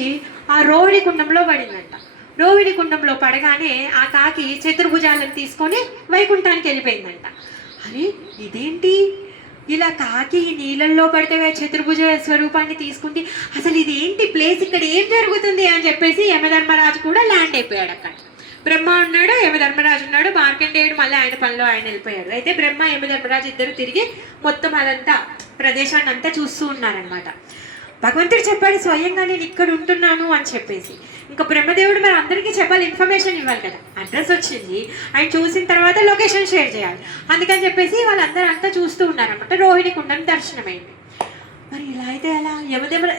ఆ రోహిణి కుండంలో పడిందంట. రోహిణి కుండంలో పడగానే ఆ కాకి చతుర్భుజాలను తీసుకొని వైకుంఠానికి వెళ్ళిపోయిందంట. అరే ఇదేంటి, ఇలా కాకి నీళ్ళల్లో పడితే చతుర్భుజ స్వరూపాన్ని తీసుకుంటే అసలు ఇది ఏంటి ప్లేస్, ఇక్కడ ఏం జరుగుతుంది అని చెప్పేసి యమధర్మరాజు కూడా ల్యాండ్ అయిపోయాడు. అక్కడ బ్రహ్మ ఉన్నాడు, యమధర్మరాజు ఉన్నాడు, మార్కండేయుడు మళ్ళీ ఆయన పనిలో ఆయన వెళ్ళిపోయాడు. అయితే బ్రహ్మ యమధర్మరాజు ఇద్దరు తిరిగి మొత్తం అదంతా ప్రదేశాన్ని అంతా చూస్తూ ఉన్నారనమాట. భగవంతుడు చెప్పాడు స్వయంగా నేను ఇక్కడ ఉంటున్నాను అని చెప్పేసి. ఇంకా బ్రహ్మదేవుడు మరి అందరికీ చెప్పాలి, ఇన్ఫర్మేషన్ ఇవ్వాలి కదా. అడ్రస్ వచ్చింది, ఆయన చూసిన తర్వాత లొకేషన్ షేర్ చేయాలి. అందుకని చెప్పేసి వాళ్ళందరూ అంతా చూస్తూ ఉన్నారన్నమాట. రోహిణి కుండం దర్శనమైంది. మరి ఇలా అయితే అలా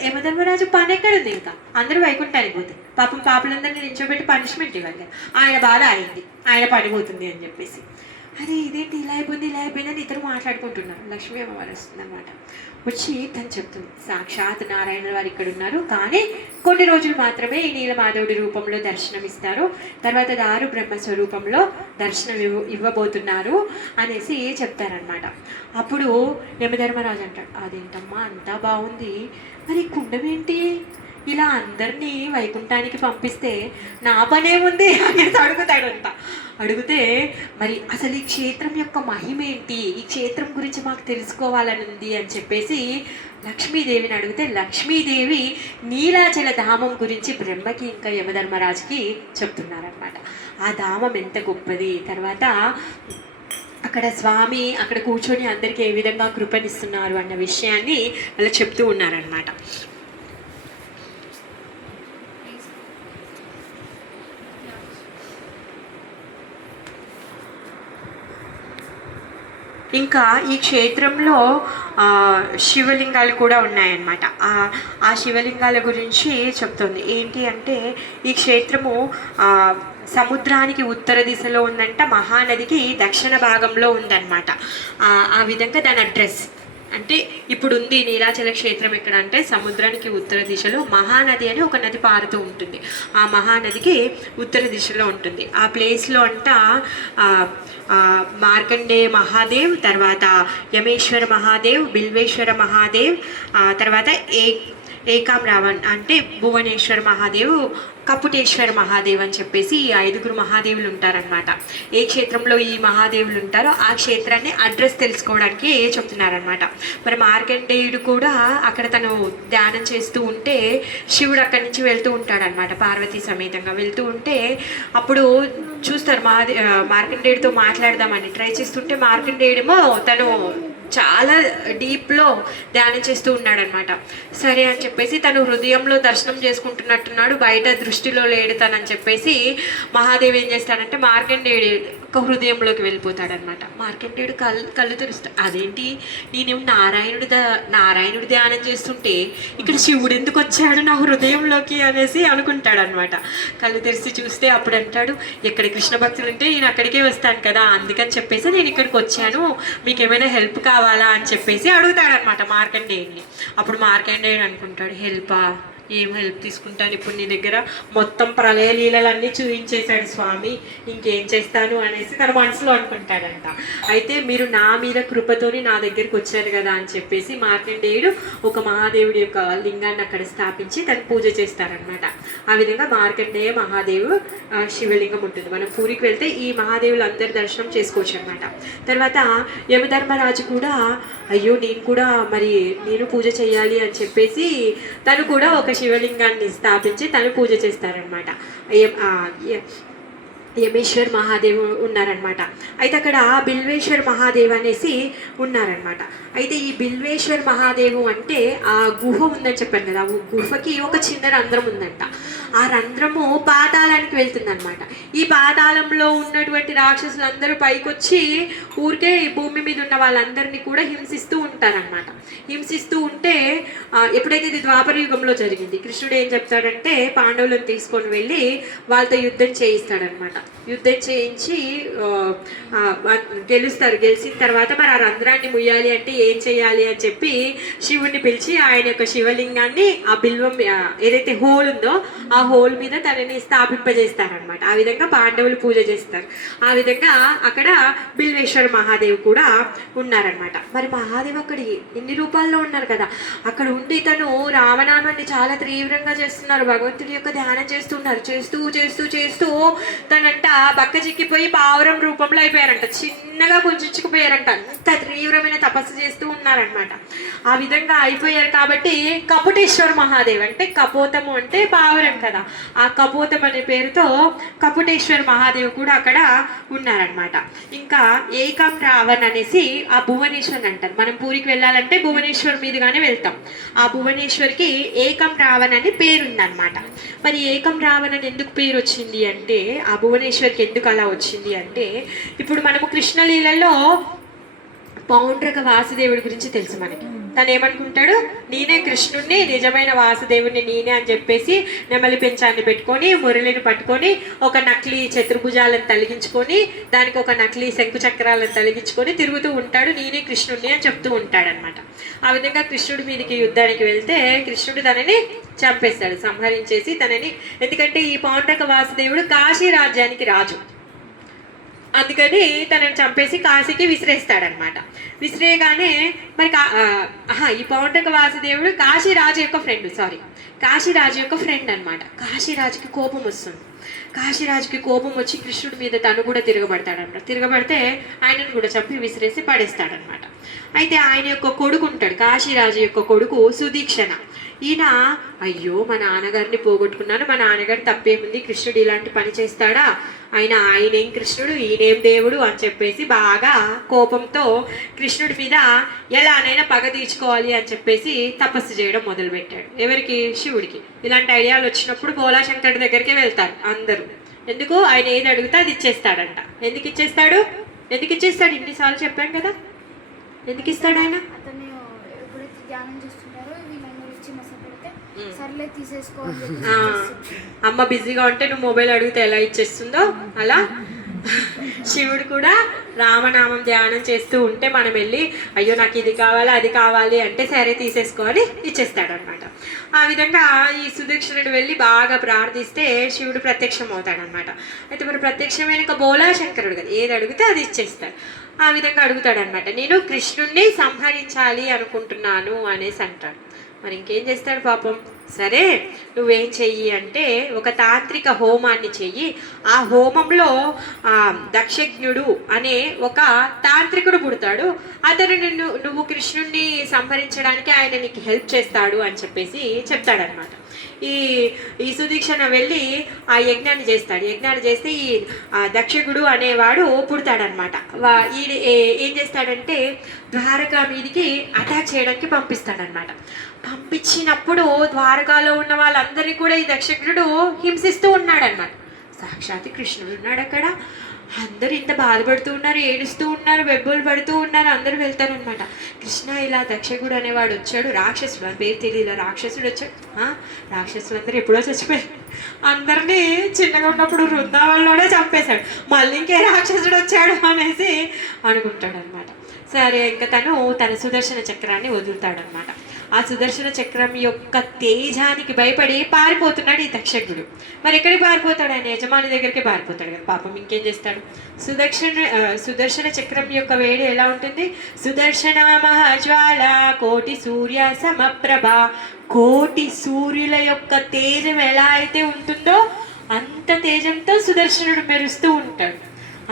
యమధర్మరాజు పని ఎక్కడుంది, ఇంకా అందరూ వైకుంఠానికి పోతుంది. పాపం పాపలందరినీ నిల్చోబెట్టి పనిష్మెంట్ ఇవ్వాలి కదా. ఆయన బాధ అయింది, ఆయన పడిపోతుంది అని చెప్పేసి. అరే ఇదేంటి ఇలా అయిపోయిందని ఇద్దరు మాట్లాడుకుంటున్నారు. లక్ష్మీ అమ్మవారు వస్తుంది అనమాట. వచ్చి తను చెప్తుంది, సాక్షాత్ నారాయణ వారు ఇక్కడ ఉన్నారు, కానీ కొన్ని రోజులు మాత్రమే ఈ నీలమాధవుడి రూపంలో దర్శనం ఇస్తారు, తర్వాత దారు బ్రహ్మస్వరూపంలో దర్శనం ఇవ్వబోతున్నారు అనేసి చెప్తారనమాట. అప్పుడు యమధర్మరాజు అంటాడు, అదేంటమ్మా అంతా బాగుంది, మరి కుండం ఏంటి, ఇలా అందరినీ వైకుంఠానికి పంపిస్తే నా పనేముంది అనేసి అడుగుతాడంట. అడిగితే మరి అసలు ఈ క్షేత్రం యొక్క మహిమ ఏంటి, ఈ క్షేత్రం గురించి మాకు తెలుసుకోవాలని ఉంది అని చెప్పేసి లక్ష్మీదేవిని అడిగితే లక్ష్మీదేవి నీలాచల ధామం గురించి బ్రహ్మకి ఇంకా యమధర్మరాజుకి చెప్తున్నారనమాట. ఆ ధామం ఎంత గొప్పది, తర్వాత అక్కడ స్వామి అక్కడ కూర్చొని అందరికీ ఏ విధంగా కృపనిస్తున్నారు అన్న విషయాన్ని అలా చెప్తూ ఉన్నారనమాట. ఇంకా ఈ క్షేత్రంలో శివలింగాలు కూడా ఉన్నాయన్నమాట. ఆ శివలింగాల గురించి చెప్తుంది. ఏంటి అంటే ఈ క్షేత్రము సముద్రానికి ఉత్తర దిశలో ఉందంట, మహానదికి దక్షిణ భాగంలో ఉందన్నమాట. ఆ విధంగా దాని అడ్రస్ అంటే ఇప్పుడు ఉంది నీలాచల క్షేత్రం ఎక్కడ అంటే సముద్రానికి ఉత్తర దిశలో మహానది అని ఒక నది పారుతూ ఉంటుంది. ఆ మహానదికి ఉత్తర దిశలో ఉంటుంది. ఆ ప్లేస్లో అంట మార్కండేయ మహాదేవ్, తర్వాత యమేశ్వర మహాదేవ్, బిల్వేశ్వర మహాదేవ్, తర్వాత ఏకాం రావణ్ అంటే భువనేశ్వర్ మహాదేవ్, కపుటేశ్వర్ మహాదేవ్ అని చెప్పేసి ఈ 5గురు మహాదేవులు ఉంటారనమాట. ఏ క్షేత్రంలో ఈ మహాదేవులు ఉంటారో ఆ క్షేత్రాన్ని అడ్రస్ తెలుసుకోవడానికి చెప్తున్నారనమాట. మరి మార్కండేయుడు కూడా అక్కడ తను ధ్యానం చేస్తూ ఉంటే శివుడు అక్కడి నుంచి వెళ్తూ ఉంటాడనమాట. పార్వతీ సమేతంగా వెళ్తూ ఉంటే అప్పుడు చూస్తారు మార్కండేయుడితో మాట్లాడదామని ట్రై చేస్తుంటే మార్కండేయుడేమో తను చాలా డీప్లో ధ్యానం చేస్తూ ఉన్నాడనమాట. సరే అని చెప్పేసి తను హృదయంలో దర్శనం చేసుకుంటున్నట్టున్నాడు, బయట దృష్టిలో లేడు తనని చెప్పేసి మహాదేవి ఏం చేస్తాడంటే మార్కండేయుడు ఒక హృదయంలోకి వెళ్ళిపోతాడనమాట. మార్కండేయుడు కళ్ళు తెరుస్తాడు. అదేంటి, నేనేం నారాయణుడు ధ్యానం చేస్తుంటే ఇక్కడ శివుడు ఎందుకు వచ్చాడు నా హృదయంలోకి అనేసి అనుకుంటాడనమాట. కళ్ళు తెరిచి చూస్తే అప్పుడు అంటాడు, ఎక్కడ కృష్ణ భక్తులు ఉంటే నేను అక్కడికే వస్తాను కదా, అందుకని చెప్పేసి నేను ఇక్కడికి వచ్చాను, మీకు ఏమైనా హెల్ప్ కావాలా అని చెప్పేసి అడుగుతాడనమాట మార్కండేయుడిని. అప్పుడు మార్కండేయుడు అనుకుంటాడు, హెల్పా, ఏం హెల్ప్ తీసుకుంటాను, ఇప్పుడు నీ దగ్గర మొత్తం ప్రళయ లీలలన్నీ చూపించేశాడు స్వామి, ఇంకేం చేస్తాను అనేసి తన మనసులో అనుకుంటాడంట. అయితే మీరు నా మీద కృపతోని నా దగ్గరికి వచ్చారు కదా అని చెప్పేసి మార్కండేయుడు ఒక మహాదేవుడి యొక్క లింగాన్ని అక్కడ స్థాపించి తను పూజ చేస్తారనమాట. ఆ విధంగా మార్కండేయ మహాదేవు శివలింగం ఉంటుంది. మనం పూరికి వెళ్తే ఈ మహాదేవులు అందరి దర్శనం చేసుకోవచ్చు అనమాట. తర్వాత యమధర్మరాజు కూడా అయ్యో నేను పూజ చేయాలి అని చెప్పేసి తను కూడా ఒక శివలింగాన్ని స్థాపించి తను పూజ చేస్తారనమాట. యమేశ్వర్ మహాదేవ్ ఉన్నారనమాట. అయితే అక్కడ బిల్వేశ్వర్ మహాదేవ్ అనేసి ఉన్నారనమాట. అయితే ఈ బిల్వేశ్వర్ మహాదేవు అంటే ఆ గుహ ఉందని చెప్పాను కదా, ఆ గుహకి ఒక చిన్న రంధ్రం ఉందంట. ఆ రంధ్రము పాతాళానికి వెళ్తుందనమాట. ఈ పాతాళంలో ఉన్నటువంటి రాక్షసులందరూ పైకొచ్చి ఊరికే ఈ భూమి మీద ఉన్న వాళ్ళందరినీ కూడా హింసిస్తూ ఉంటారనమాట. హింసిస్తూ ఉంటే ఎప్పుడైతే ఇది ద్వాపర యుగంలో జరిగింది, కృష్ణుడు ఏం చెప్తాడంటే పాండవులను తీసుకొని వెళ్ళి వాళ్ళతో యుద్ధం చేయిస్తాడనమాట. యుద్ధం చేయించి గెలిచిన తర్వాత మరి ఆ రంధ్రాన్ని ముయ్యాలి అంటే ఏం చేయాలి అని చెప్పి శివుడిని పిలిచి ఆయన యొక్క శివలింగాన్ని ఆ బిల్వం ఏదైతే హోల్ ఉందో ఆ హోల్ మీద తనని స్థాపింపజేస్తారనమాట. ఆ విధంగా పాండవులు పూజ చేస్తారు. ఆ విధంగా అక్కడ బిల్వేశ్వర మహాదేవ్ కూడా ఉన్నారనమాట. మరి మహాదేవ్ అక్కడ ఎన్ని రూపాల్లో ఉన్నారు కదా, అక్కడ ఉండి తను రామనామాన్ని చాలా తీవ్రంగా చేస్తున్నారు, భగవంతుడి యొక్క ధ్యానం చేస్తున్నారు. చేస్తూ చేస్తూ చేస్తూ తనంట బక్క చిక్కిపోయి పావురం రూపంలో అయిపోయారంట, చిన్నగా కుంచుకుపోయారంట, అంత తీవ్రమైన తపస్సు చేస్తూ ఉన్నారనమాట. ఆ విధంగా అయిపోయారు కాబట్టి కపుటేశ్వర మహాదేవ్ అంటే కపోతము అంటే పావురం కదా, ఆ కపోతం అనే పేరుతో కపుటేశ్వర మహాదేవ్ కూడా అక్కడ ఉన్నారనమాట. ఇంకా ఏకం రావణ్ అనేసి ఆ భువనేశ్వర్ అంటారు. మనం పూరికి వెళ్ళాలంటే భువనేశ్వర్ మీదుగానే వెళ్తాం. ఆ భువనేశ్వర్కి ఏకం రావణ్ అని పేరు ఉందన్నమాట. మరి ఏకం రావణ్ అని ఎందుకు పేరు వచ్చింది అంటే, ఆ భువనేశ్వర్కి ఎందుకు అలా వచ్చింది అంటే, ఇప్పుడు మనము కృష్ణలీలలో పౌండ్రక వాసుదేవుడి గురించి తెలుసు మనకి. తను ఏమనుకుంటాడు, నేనే కృష్ణుడిని, నిజమైన వాసుదేవుడిని నేనే అని చెప్పేసి నెమలి పెంచాన్ని పెట్టుకొని మురళిని పట్టుకొని ఒక నకిలీ చతుర్భుజాలను తొలగించుకొని దానికి ఒక నకిలీ శంకు చక్రాలను తొలగించుకొని తిరుగుతూ ఉంటాడు, నేనే కృష్ణుడిని అని చెప్తూ ఉంటాడనమాట. ఆ విధంగా కృష్ణుడి మీదకి యుద్ధానికి వెళ్తే కృష్ణుడు తనని చంపేస్తాడు, సంహరించేసి తనని. ఎందుకంటే ఈ పౌండ్రక వాసుదేవుడు కాశీ రాజ్యానికి రాజు, అందుకని తనని చంపేసి కాశీకి విసిరేస్తాడనమాట. విసిరేయగానే మరి ఈ పౌండ్రక వాసుదేవుడు కాశీరాజు యొక్క ఫ్రెండ్ అనమాట. కాశీరాజుకి కోపం వస్తుంది. కాశీరాజుకి కోపం వచ్చి కృష్ణుడి మీద తను కూడా తిరగబడతాడనమాట. తిరగబడితే ఆయనను కూడా చంపి విసిరేసి పడేస్తాడనమాట. అయితే ఆయన యొక్క కొడుకు ఉంటాడు, కాశీరాజు యొక్క కొడుకు సుదీక్షణ. ఈయన అయ్యో మా నాన్నగారిని పోగొట్టుకున్నాను, మా నాన్నగారి తప్పేముంది, కృష్ణుడు ఇలాంటి పని చేస్తాడా, ఆయనేం కృష్ణుడు ఈయనేం దేవుడు అని చెప్పేసి బాగా కోపంతో కృష్ణుడి మీద ఎలానైనా పగ తీర్చుకోవాలి అని చెప్పేసి తపస్సు చేయడం మొదలుపెట్టాడు. ఎవరికి? శివుడికి. ఇలాంటి ఐడియాలు వచ్చినప్పుడు భోలాశంకరుడి దగ్గరికి వెళ్తారు అందరూ. ఎందుకు? ఆయన ఏది అడిగితే అది ఇచ్చేస్తాడంట. ఎందుకు ఇచ్చేస్తాడు? ఇన్నిసార్లు చెప్పాను కదా, ఎందుకు ఇస్తాడు ఆయన? అమ్మ బిజీగా ఉంటే నువ్వు మొబైల్ అడిగితే ఎలా ఇచ్చేస్తుందో అలా శివుడు కూడా రామనామం ధ్యానం చేస్తూ ఉంటే మనం వెళ్ళి అయ్యో నాకు ఇది కావాలి అది కావాలి అంటే సరే తీసేసుకోవాలి ఇచ్చేస్తాడనమాట. ఆ విధంగా ఈ సుదీక్షణుడు వెళ్ళి బాగా ప్రార్థిస్తే శివుడు ప్రత్యక్షం అవుతాడనమాట. అయితే మరి ప్రత్యక్షమైన బోలాశంకరుడు కదా, ఏది అడిగితే అది ఇచ్చేస్తాడు. ఆ విధంగా అడుగుతాడనమాట, నేను కృష్ణుణ్ణి సంహరించాలి అనుకుంటున్నాను అనేసి అంటాడు. మరి ఇంకేం చేస్తాడు పాపం. సరే నువ్వేం చెయ్యి అంటే ఒక తాంత్రిక హోమాన్ని చెయ్యి. ఆ హోమంలో దక్షజ్ఞుడు అనే ఒక తాంత్రికుడు పుడతాడు. అతను నువ్వు కృష్ణుణ్ణి సంహరించడానికి ఆయన నీకు హెల్ప్ చేస్తాడు అని చెప్పేసి చెప్తాడనమాట. ఈ ఈ సుదీక్షణ వెళ్ళి ఆ యజ్ఞాన్ని చేస్తాడు. యజ్ఞాన్ని చేస్తే ఈ దక్షకుడు అనేవాడు పుడతాడనమాట. ఈ ఏం చేస్తాడంటే ద్వారకా మీదికి అటాక్ చేయడానికి పంపిస్తాడనమాట. పంపించినప్పుడు ద్వారకాలో ఉన్న వాళ్ళందరినీ కూడా ఈ దక్షకుడు హింసిస్తూ ఉన్నాడనమాట. సాక్షాత్ కృష్ణుడు ఉన్నాడు అక్కడ. అందరూ ఇంత బాధపడుతూ ఉన్నారు, ఏడుస్తూ ఉన్నారు, బెబ్బులు పడుతూ ఉన్నారు. అందరూ వెళ్తారనమాట. కృష్ణ ఇలా దక్షకుడు అనేవాడు వచ్చాడు, రాక్షసుడు అని పేరు తెలియదు, రాక్షసుడు వచ్చాడు. రాక్షసులు అందరూ ఎప్పుడో చచ్చిపోయారు. అందరినీ చిన్నగా ఉన్నప్పుడు వృందావనంలోనే చంపేశాడు. మళ్ళీ ఇంకే రాక్షసుడు వచ్చాడు అనేసి అనుకుంటాడు అనమాట. సరే ఇంకా తన సుదర్శన చక్రాన్ని వదులుతాడనమాట. ఆ సుదర్శన చక్రం యొక్క తేజానికి భయపడి పారిపోతున్నాడు ఈ దక్షకుడు. మరి ఎక్కడికి పారిపోతాడు? ఆయన యజమాని దగ్గరికి పారిపోతాడు కదా పాపం. ఇంకేం చేస్తాడు? సుదర్శన చక్రం యొక్క వేడి ఎలా ఉంటుంది? సుదర్శన మహాజ్వాల కోటి సూర్య సమప్రభ. కోటి సూర్యుల యొక్క తేజం ఎలా అయితే ఉంటుందో అంత తేజంతో సుదర్శనుడు మెరుస్తూ ఉంటాడు.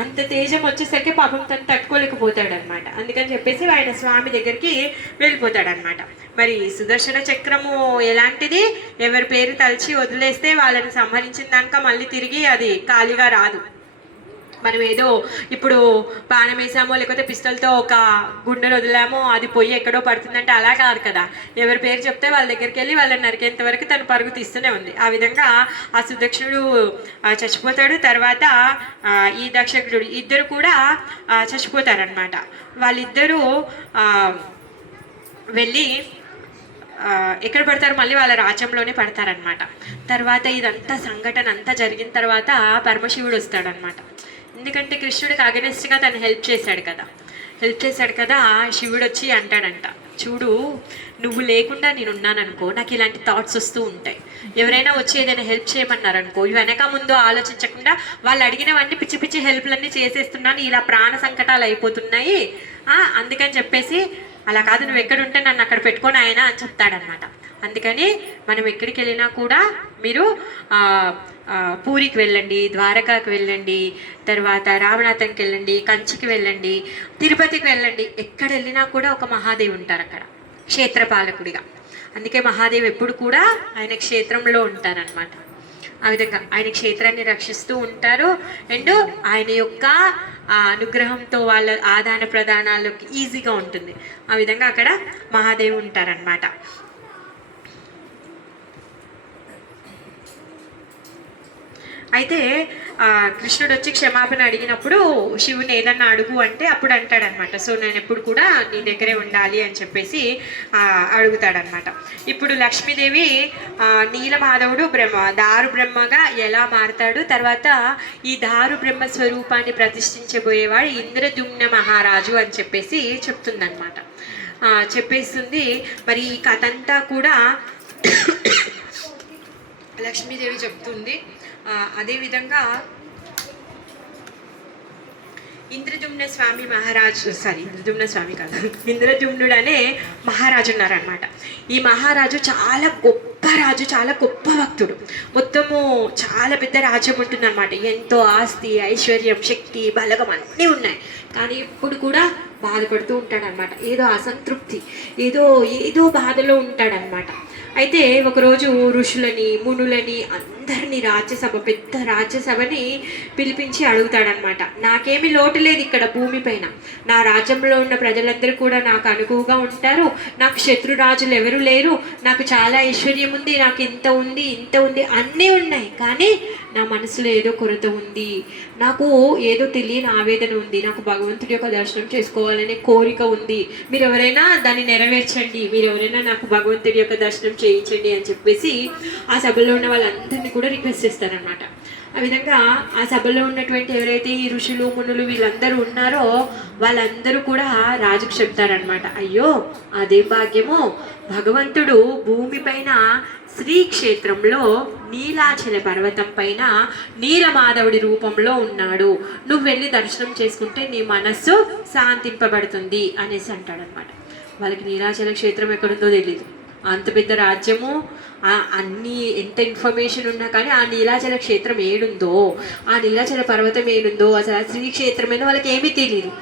అంత తేజం వచ్చేసరికి పాపం తను తట్టుకోలేకపోతాడనమాట. అందుకని చెప్పేసి ఆయన స్వామి దగ్గరికి వెళ్ళిపోతాడనమాట. మరి సుదర్శన చక్రము ఎలాంటిది? ఎవరి పేరు తలిచి వదిలేస్తే వాళ్ళని సంహరించిన దానిక మళ్ళీ తిరిగి అది ఖాళీగా రాదు. మనం ఏదో ఇప్పుడు బాణం వేసామో లేకపోతే పిస్తల్తో ఒక గుండెలు వదిలామో అది పొయ్యి ఎక్కడో పడుతుందంటే అలా కాదు కదా. ఎవరి పేరు చెప్తే వాళ్ళ దగ్గరికి వెళ్ళి వాళ్ళని నరికేంత వరకు తను పరుగు తీస్తూనే ఉంది. ఆ విధంగా ఆ సుదక్షుడు చచ్చిపోతాడు. తర్వాత ఈ దక్షకుడు ఇద్దరు కూడా చచ్చిపోతారనమాట. వాళ్ళిద్దరూ వెళ్ళి ఎక్కడ పడతారు? మళ్ళీ వాళ్ళ రాజ్యంలోనే పడతారనమాట. తర్వాత ఇదంతా సంఘటన అంతా జరిగిన తర్వాత పరమశివుడు వస్తాడనమాట. ఎందుకంటే కృష్ణుడికి అగెనిస్ట్గా తను హెల్ప్ చేశాడు కదా. శివుడు వచ్చి అంటాడంట, చూడు నువ్వు లేకుండా నేను ఉన్నాననుకో నాకు ఇలాంటి థాట్స్ వస్తూ ఉంటాయి. ఎవరైనా వచ్చి ఏదైనా హెల్ప్ చేయమన్నారనుకో వెనక ముందు ఆలోచించకుండా వాళ్ళు అడిగినవన్నీ పిచ్చి పిచ్చి హెల్ప్లన్నీ చేసేస్తున్నాను, ఇలా ప్రాణ సంకటాలు అయిపోతున్నాయి. అందుకని చెప్పేసి అలా కాదు, నువ్వు ఎక్కడుంటే నన్ను అక్కడ పెట్టుకొని ఆయన అని చెప్తాడనమాట. అందుకని మనం ఎక్కడికి వెళ్ళినా కూడా మీరు పూరికి వెళ్ళండి, ద్వారకాకి వెళ్ళండి, తర్వాత రామనాథంకి వెళ్ళండి, కంచికి వెళ్ళండి, తిరుపతికి వెళ్ళండి. ఎక్కడ వెళ్ళినా కూడా ఒక మహాదేవి ఉంటారు అక్కడ క్షేత్రపాలకుడిగా. అందుకే మహాదేవి ఎప్పుడు కూడా ఆయన క్షేత్రంలో ఉంటారనమాట. ఆ విధంగా ఆయన క్షేత్రాన్ని రక్షిస్తూ ఉంటారు. అండ్ ఆయన యొక్క అనుగ్రహంతో వాళ్ళ ఆదాన ప్రదానాలకు ఈజీగా ఉంటుంది. ఆ విధంగా అక్కడ మహాదేవి ఉంటారనమాట. అయితే కృష్ణుడు వచ్చి క్షమాపణ అడిగినప్పుడు శివుని ఏదన్నా అడుగు అంటే అప్పుడు అంటాడనమాట, సో నేను ఎప్పుడు కూడా నీ దగ్గరే ఉండాలి అని చెప్పేసి అడుగుతాడనమాట. ఇప్పుడు లక్ష్మీదేవి నీలమాధవుడు దారు బ్రహ్మగా ఎలా మారతాడు, తర్వాత ఈ దారు బ్రహ్మ స్వరూపాన్ని ప్రతిష్ఠించబోయేవాడు ఇంద్రద్యుమ్న మహారాజు అని చెప్పేసి చెప్తుందనమాట. చెప్పేస్తుంది. మరి ఈ కథ అంతా కూడా లక్ష్మీదేవి చెప్తుంది. అదేవిధంగా ఇంద్రజుమ్నుడు అనే మహారాజు ఉన్నారనమాట. ఈ మహారాజు చాలా గొప్ప రాజు, చాలా గొప్ప భక్తుడు. మొత్తము చాలా పెద్ద రాజ్యం ఉంటుందన్నమాట. ఎంతో ఆస్తి, ఐశ్వర్యం, శక్తి, బలగం అన్నీ ఉన్నాయి. కానీ ఇప్పుడు కూడా బాధపడుతూ ఉంటాడనమాట. ఏదో అసంతృప్తి, ఏదో బాధలో ఉంటాడనమాట. అయితే ఒకరోజు ఋషులని, మునులని అందరినీ పెద్ద రాజ్యసభని పిలిపించి అడుగుతాడనమాట. నాకేమీ లోటు లేదు ఇక్కడ భూమిపైన, నా రాజ్యంలో ఉన్న ప్రజలందరూ కూడా నాకు అనుకువగా ఉంటారు, నాకు శత్రురాజులు ఎవరు లేరు, నాకు చాలా ఐశ్వర్యం ఉంది, నాకు ఇంత ఉంది అన్నీ ఉన్నాయి. కానీ నా మనసులో ఏదో కొరత ఉంది, నాకు ఏదో తెలియని ఆవేదన ఉంది, నాకు భగవంతుడి యొక్క దర్శనం చేసుకోవాలనే కోరిక ఉంది, మీరు ఎవరైనా దాన్ని నెరవేర్చండి, మీరు ఎవరైనా నాకు భగవంతుడి యొక్క దర్శనం చేయించండి అని చెప్పేసి ఆ సభలో ఉన్న వాళ్ళందరినీ కూడా రిక్వెస్ట్ చేస్తారనమాట. ఆ విధంగా ఆ సభలో ఉన్నటువంటి ఎవరైతే ఈ ఋషులు, మునులు వీళ్ళందరూ ఉన్నారో వాళ్ళందరూ కూడా రాజుకు చెప్తారనమాట, అయ్యో అదే భాగ్యమో, భగవంతుడు భూమిపైన శ్రీక్షేత్రంలో నీలాచల పర్వతం పైన నీలమాధవుడి రూపంలో ఉన్నాడు, నువ్వు వెళ్ళి దర్శనం చేసుకుంటే నీ మనస్సు శాంతింపబడుతుంది అనేసి అంటాడనమాట. వాళ్ళకి నీలాచల క్షేత్రం ఎక్కడుందో తెలియదు. అంత పెద్ద రాజ్యము, అన్ని ఎంత ఇన్ఫర్మేషన్ ఉన్నా కానీ ఆ నీలాచల క్షేత్రం ఏడుందో, ఆ నీలాచల పర్వతం ఏడుందో, అసలు ఆ శ్రీక్షేత్రమైన వాళ్ళకి ఏమీ తెలియదు.